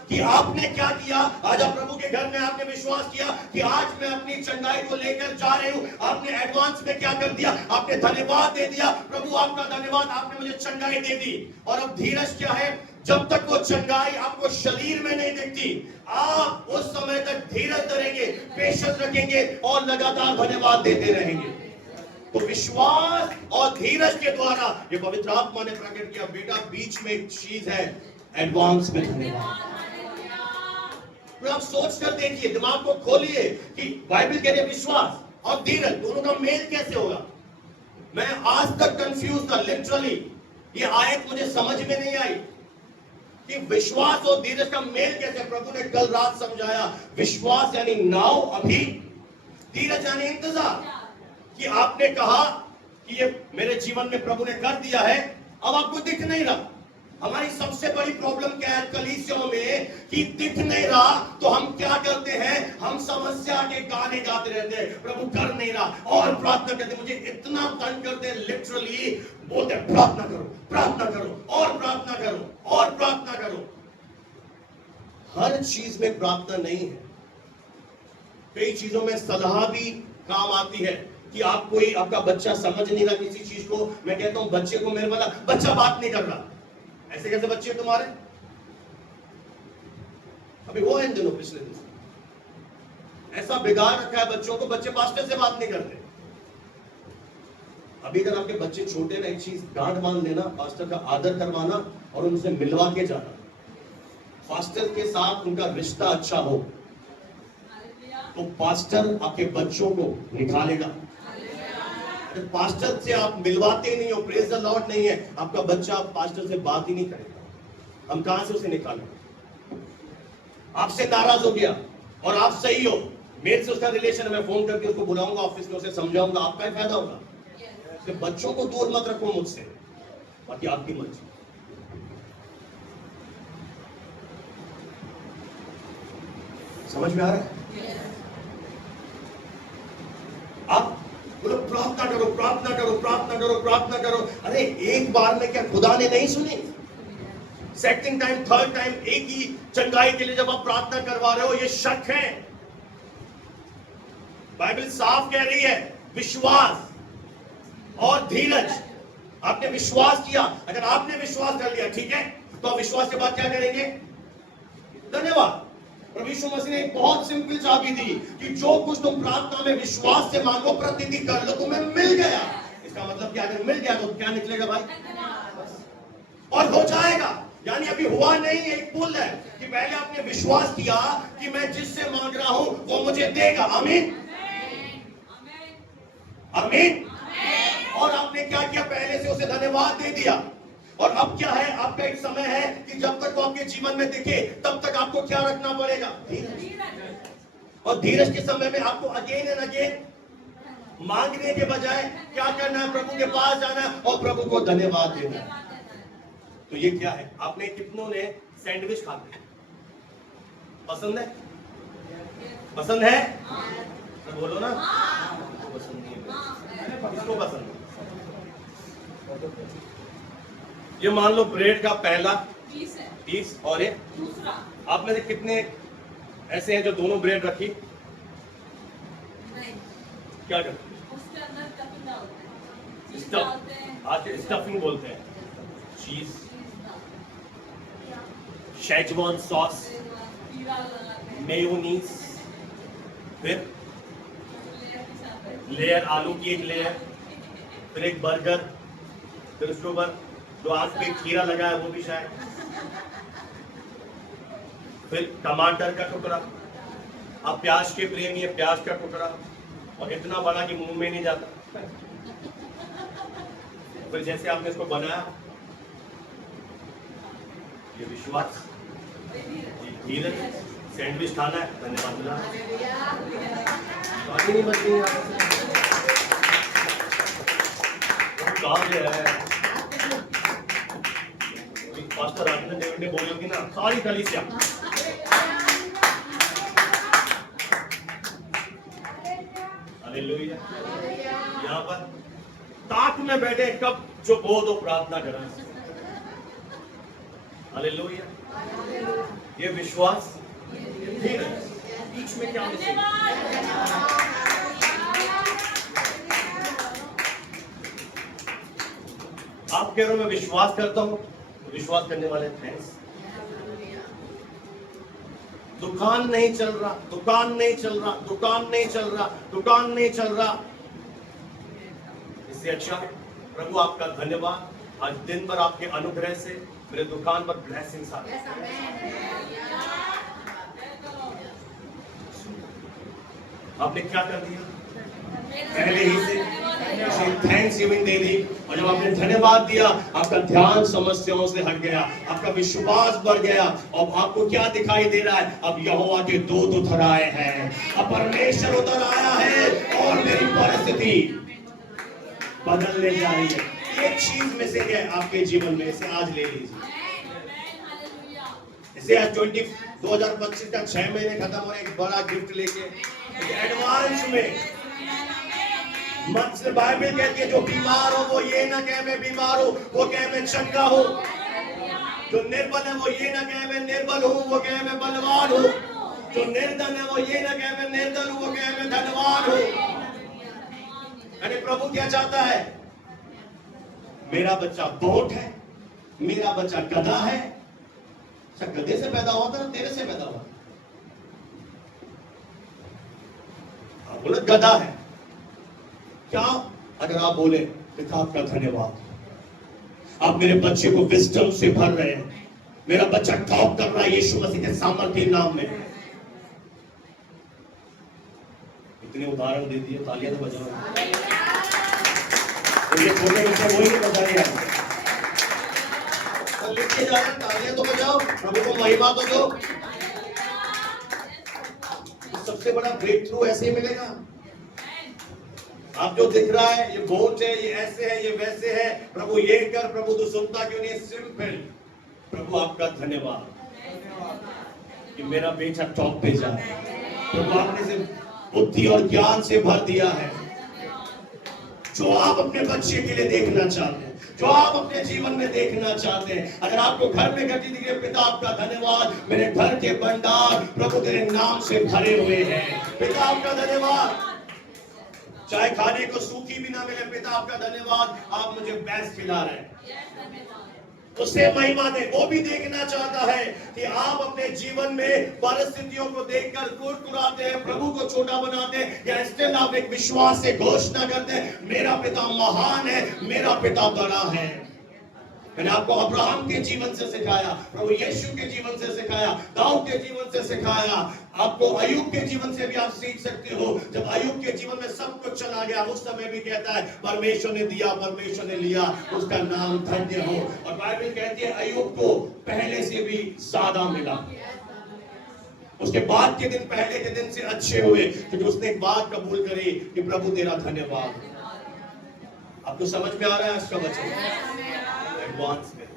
कि आपने क्या किया, आज आप प्रभु के घर में आपने विश्वास किया कि आज मैं अपनी चंगाई को लेकर जा रही हूं, आपने एडवांस में क्या कर दिया, आपने धन्यवाद दे दिया, प्रभु आपका धन्यवाद, आपने मुझे चंगाई दे दी। और अब धीरज क्या है, जब तक वो चंगाई आपको शरीर में नहीं दिखती, आप उस समय तक धीरज धरेंगे, पेशेंस रखेंगे और लगातार धन्यवाद देते रहेंगे। तो विश्वास और धीरज के द्वारा ये पवित्र आत्मा ने प्रकट किया, बेटा बीच में एक चीज है, एडवांस में धन्यवाद। तो आप सोच कर देखिए, दिमाग को खोलिए कि बाइबल कह रही है विश्वास और धीरज दोनों का मेल कैसे होगा। मैं आज तक कंफ्यूज था, लिटरली ये आयत मुझे समझ में नहीं आई कि विश्वास और धीरज का मेल कैसे। प्रभु ने कल रात समझाया, विश्वास यानी नाव अभी, धीरज यानी इंतजार। कि आपने कहा कि ये मेरे जीवन में प्रभु ने कर दिया है, अब आपको दिख नहीं रहा। हमारी सबसे बड़ी प्रॉब्लम क्या है कलीसियों में, कि दिख नहीं रहा तो हम क्या करते हैं, हम समस्या के गाने गाते रहते हैं, प्रभु कर नहीं रहा, और प्रार्थना करते, मुझे इतना तंग करते हैं, लिटरली बोलते हैं प्रार्थना करो, प्रार्थना करो, और प्रार्थना करो, और प्रार्थना करो। हर चीज में प्रार्थना नहीं है, कई चीजों में सलाह भी काम आती है। कि आप कोई, आपका बच्चा समझ नहीं रहा किसी चीज को, मैं कहता हूं बच्चे को मेरे वाला बच्चा बात नहीं कर रहा, ऐसे कैसे बच्चे तुम्हारे, अभी वो है इन दिनों, पिछले दिन ऐसा बिगाड़ रखा है बच्चों को, बच्चे पास्टर से बात नहीं करते। अभी अगर आपके बच्चे छोटे ना, एक चीज डांट मान लेना, पास्टर का आदर करवाना और उनसे मिलवा के जाना, पास्टर के साथ उनका रिश्ता अच्छा हो तो पास्टर आपके बच्चों को निकालेगा। पास्टर से आप मिलवाते नहीं हो, प्रेज द लॉर्ड नहीं है, आपका बच्चा पास्टर से बात ही नहीं करेगा, हम कहां से उसे निकालें। आपसे नाराज हो गया और आप सही हो, मेरे से उसका रिलेशन है, मैं फोन करके उसको बुलाऊंगा ऑफिस में, उसे समझाऊंगा, आपका ही फायदा होगा। तो बच्चों को दूर मत रखो मुझसे, बाकी आपकी मर्जी। समझ में आ रहा है? आप बोलो प्रार्थना करो, प्रार्थना करो, प्रार्थना करो, प्रार्थना करो। अरे एक बार में क्या खुदा ने नहीं सुनी? सेकंड टाइम, थर्ड टाइम, एक ही चंगाई के लिए जब आप प्रार्थना करवा रहे हो, ये शक है। बाइबल साफ कह रही है, विश्वास और धीरज। आपने विश्वास किया, अगर आपने विश्वास कर लिया, ठीक है, तो आप विश्वास के बाद क्या करेंगे? धन्यवाद। प्रभु यीशु मसीह ने एक बहुत सिंपल चाबी दी कि जो कुछ तुम प्रार्थना में विश्वास से मांगो, प्रतिज्ञा कर लो, तुम्हें मिल गया। इसका मतलब क्या, अगर मिल गया तो क्या निकलेगा भाई? और हो जाएगा। यानी अभी हुआ नहीं, एक पुल है कि पहले आपने विश्वास किया कि मैं जिससे मांग रहा हूं वो मुझे देगा। आमीन, आमीन। और आपने क्या किया, पहले से उसे धन्यवाद दे दिया। और अब क्या है, आपका एक समय है कि जब तक वो आपके जीवन में दिखे तब तक आपको क्या रखना पड़ेगा? धीरज। और धीरज के समय में आपको अगेन एंड अगेन मांगने के बजाय क्या करना है? प्रभु के पास जाना है और प्रभु को धन्यवाद देना है। तो ये क्या है? आपने कितनों ने सैंडविच खाते हैं? पसंद है? पसंद है? तो बोलो ना। पसंद नहीं है, किसको पसंद है? ये मान लो ब्रेड का पहला पीस और ये दूसरा। आप में से कितने ऐसे हैं जो दोनों ब्रेड रखी? नहीं। क्या करते हैं? उसके अंदर स्टफिंग डालते हैं। आज स्टफिंग बोलते हैं, चीज, शेजवान सॉस, मेयोनीज, फिर लेयर, आलू की एक लेयर, फिर एक बर्गर, फिर उसके ऊपर जो आग पे खीरा लगा है वो भी शायद, फिर टमाटर का टुकड़ा, आप प्याज के प्रेमी है, प्याज का टुकड़ा, और इतना बड़ा कि मुंह में नहीं जाता। फिर जैसे आपने इसको बनाया, ये विश्वास, धीरज, सैंडविच खाना है, धन्यवाद। काव्य है। पास्टर राजेंद्र डेविड ने बोलोगी ना, सारी कलीसिया हालेलुया। यहाँ पर ताक में बैठे कब जो बोध हो प्रार्थना करें। हालेलुया। ये विश्वास ठीक है। बीच में क्या आप कह रहे हो मैं विश्वास करता हूं, विश्वास करने वाले थैंक्स। दुकान नहीं चल रहा, दुकान नहीं चल रहा, दुकान नहीं चल रहा, दुकान नहीं चल रहा, इससे अच्छा प्रभु आपका धन्यवाद, आज दिन भर आपके अनुग्रह से मेरे दुकान पर ब्लेसिंग्स आ गए। आपने क्या कर दिया, पहले ही से थैंक्स गिविंग दे दी, और जब आपने धन्यवाद दिया आपका ध्यान समस्याओं से हट गया, आपका विश्वास बढ़ गया। और आपको क्या दिखाई दे रहा है, अब यहोवा के दूत उतर आए हैं, अब परमेश्वर उतर आया है और मेरी परिस्थिति बदलने जा रही है। एक चीज में से है आपके जीवन में, इसे आज ले लीजिए। इसे आज 2025 का 6 महीने खत्म हो, एक बड़ा गिफ्ट लेके एडवांस में मत से बाइबल कहती है जो बीमार हो वो ये ना कहे मैं बीमार हूं, वो कहे मैं चंगा हूं। जो निर्बल है वो ये ना कहे मैं निर्बल हूं, वो कहे मैं बलवान हूं। जो निर्धन है वो ये ना कहे मैं निर्धन हूं, वो कहे मैं धनवान हूं। अरे प्रभु क्या चाहता है, मेरा बच्चा बोट है, मेरा बच्चा गधा है। अच्छा गधे से पैदा हुआ था ना तेरे से पैदा हुआ? आप बोले गधा है क्या? अगर आप बोले पिता आपका धन्यवाद, आप मेरे बच्चे को विजडम से भर रहे हैं, मेरा बच्चा टॉप कर रहा है यीशु मसीह के सामर्थ्य नाम में। इतने उदाहरण दे दिए, तालियां तो बजाओ। तो ये छोटे बच्चे वही नहीं बजा रहे हैं, लिखते जा रहे हैं, तालियां तो बजाओ, प्रभु को महिमा तो दो। सबसे बड़ा ब्रेक थ्रू ऐसे ही मिलेगा। आप जो दिख रहा है ये बोझ है, ये ऐसे है, ये वैसे है, प्रभु ये कर, प्रभु तो सुनता क्यों नहीं? सिंपल, प्रभु आपका धन्यवाद कि मेरा बेटा टॉप पे जा। प्रभु आपने से बुद्धि और ज्ञान से भर दिया है, जो आप अपने बच्चे के लिए देखना चाहते हैं, जो आप अपने जीवन में देखना चाहते हैं। अगर आपको घर में घटी दिख रही, पिता आपका धन्यवाद, मेरे घर के भंडार प्रभु तेरे नाम से भरे हुए हैं। पिता आपका धन्यवाद, चाहे खाने को सूखी भी ना मिले, पिता आपका धन्यवाद, आप मुझे बेस्ट खिला रहे हैं। उससे महिमा दे। वो भी देखना चाहता है कि आप अपने जीवन में परिस्थितियों को देखकर कुरकुराते हैं, प्रभु को छोटा बनाते हैं, या स्टिल आप एक विश्वास से घोषणा करते हैं मेरा पिता महान है, मेरा पिता बड़ा है। मैंने आपको अब्राहम के जीवन से सिखाया, प्रभु यीशु के जीवन से सिखाया, दाऊद के जीवन से सिखाया, आपको अय्यूब के जीवन से भी आप सीख सकते हो। जब अय्यूब के जीवन में सब कुछ चला गया, उस समय भी कहता है परमेश्वर ने दिया, परमेश्वर ने लिया, उसका नाम धन्य हो। और बाइबल कहती है अय्यूब को पहले से भी ज्यादा मिला, उसके बाद के दिन पहले के दिन से अच्छे हुए, क्योंकि उसने एक बात कबूल करी कि प्रभु तेरा धन्यवाद। आपको समझ में आ रहा है इसका वचन? एडवांस में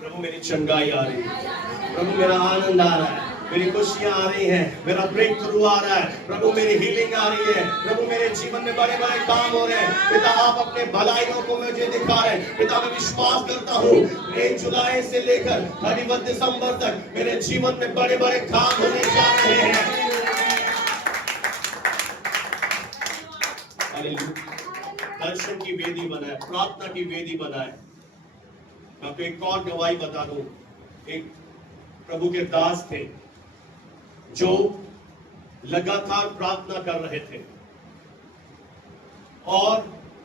प्रभु मेरी चंगाई आ रही है, प्रभु मेरा आनंद आ रहा है, मेरी खुशियां आ रही हैं, मेरा ब्रेक थ्रू आ रहा है, प्रभु मेरी हीलिंग आ रही है, प्रभु मेरे जीवन में बड़े बड़े काम हो रहे हैं। पिता आप अपने भलाइयों को मुझे दिखा रहे हैं। पिता मैं विश्वास करता हूँ 1 जुलाई से लेकर 31 दिसंबर तक मेरे जीवन में बड़े बड़े काम होने जा रहे हैं। दर्शन की वेदी बनाए, प्रार्थना की वेदी बनाए। मैं आपको एक और गवाही बता दूं। एक प्रभु के दास थे जो लगातार प्रार्थना कर रहे थे और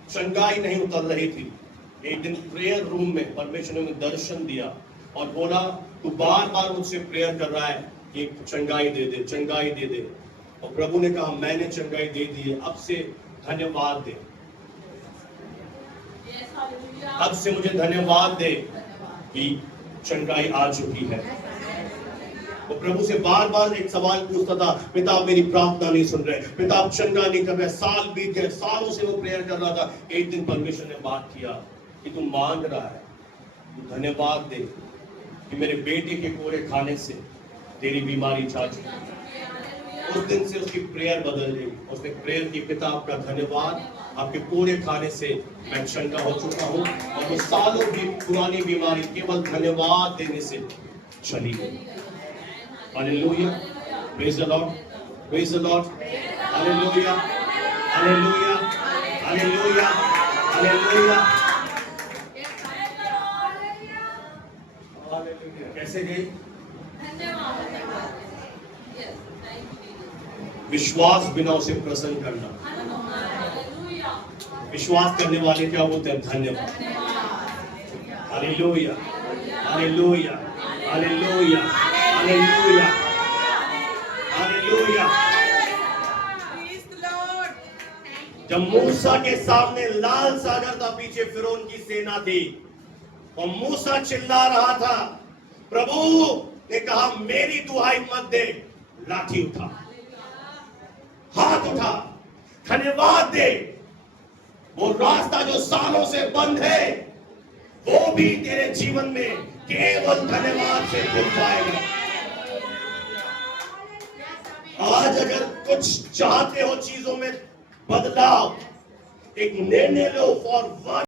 चंगाई नहीं उतर रही थी। एक दिन प्रेयर रूम में परमेश्वर ने दर्शन दिया और बोला तू बार बार मुझसे प्रेयर कर रहा है कि चंगाई दे दे, चंगाई दे दे। और प्रभु ने कहा मैंने चंगाई दे दी है, अब से धन्यवाद दे, अब से मुझे धन्यवाद दे कि चंगाई आ चुकी है। वो प्रभु से बार बार एक सवाल पूछता था, पिता आप मेरी प्रार्थना नहीं सुन रहे, पिता आप चंगा नहीं कर रहे। साल बीत गए, सालों से वो प्रेयर कर रहा था। एक दिन परमेश्वर ने बात किया कि तू मांग रहा है, तू धन्यवाद दे कि मेरे बेटे के कोरे खाने से तेरी बीमारी जा चुकी। उस दिन से उसकी प्रेयर बदल गई। उसने प्रेयर की, पिता आपका धन्यवाद, आपके पूरे खाने से मैं चंगा हो चुका हूँ और वो सालों की पुरानी बीमारी केवल धन्यवाद देने से चली गई। Hallelujah, praise the Lord, praise the Lord, hallelujah, hallelujah, hallelujah, hallelujah. कैसे गई? विश्वास बिना उसे प्रसन्न करना। विश्वास करने वाले क्या बोलते हैं? धन्यवाद। Hallelujah, hallelujah, hallelujah, hallelujah, hallelujah. जब मूसा के सामने लाल सागर था, पीछे फिरौन की सेना थी और मूसा चिल्ला रहा था, प्रभु ने कहा मेरी दुहाई मत दे, लाठी उठा, हाथ उठा, धन्यवाद दे। वो रास्ता जो सालों से बंद है वो भी तेरे जीवन में केवल धन्यवाद से खुल जाएगा। आज अगर कुछ चाहते हो चीजों में बदलाव, एक निर्णय लो फॉर वन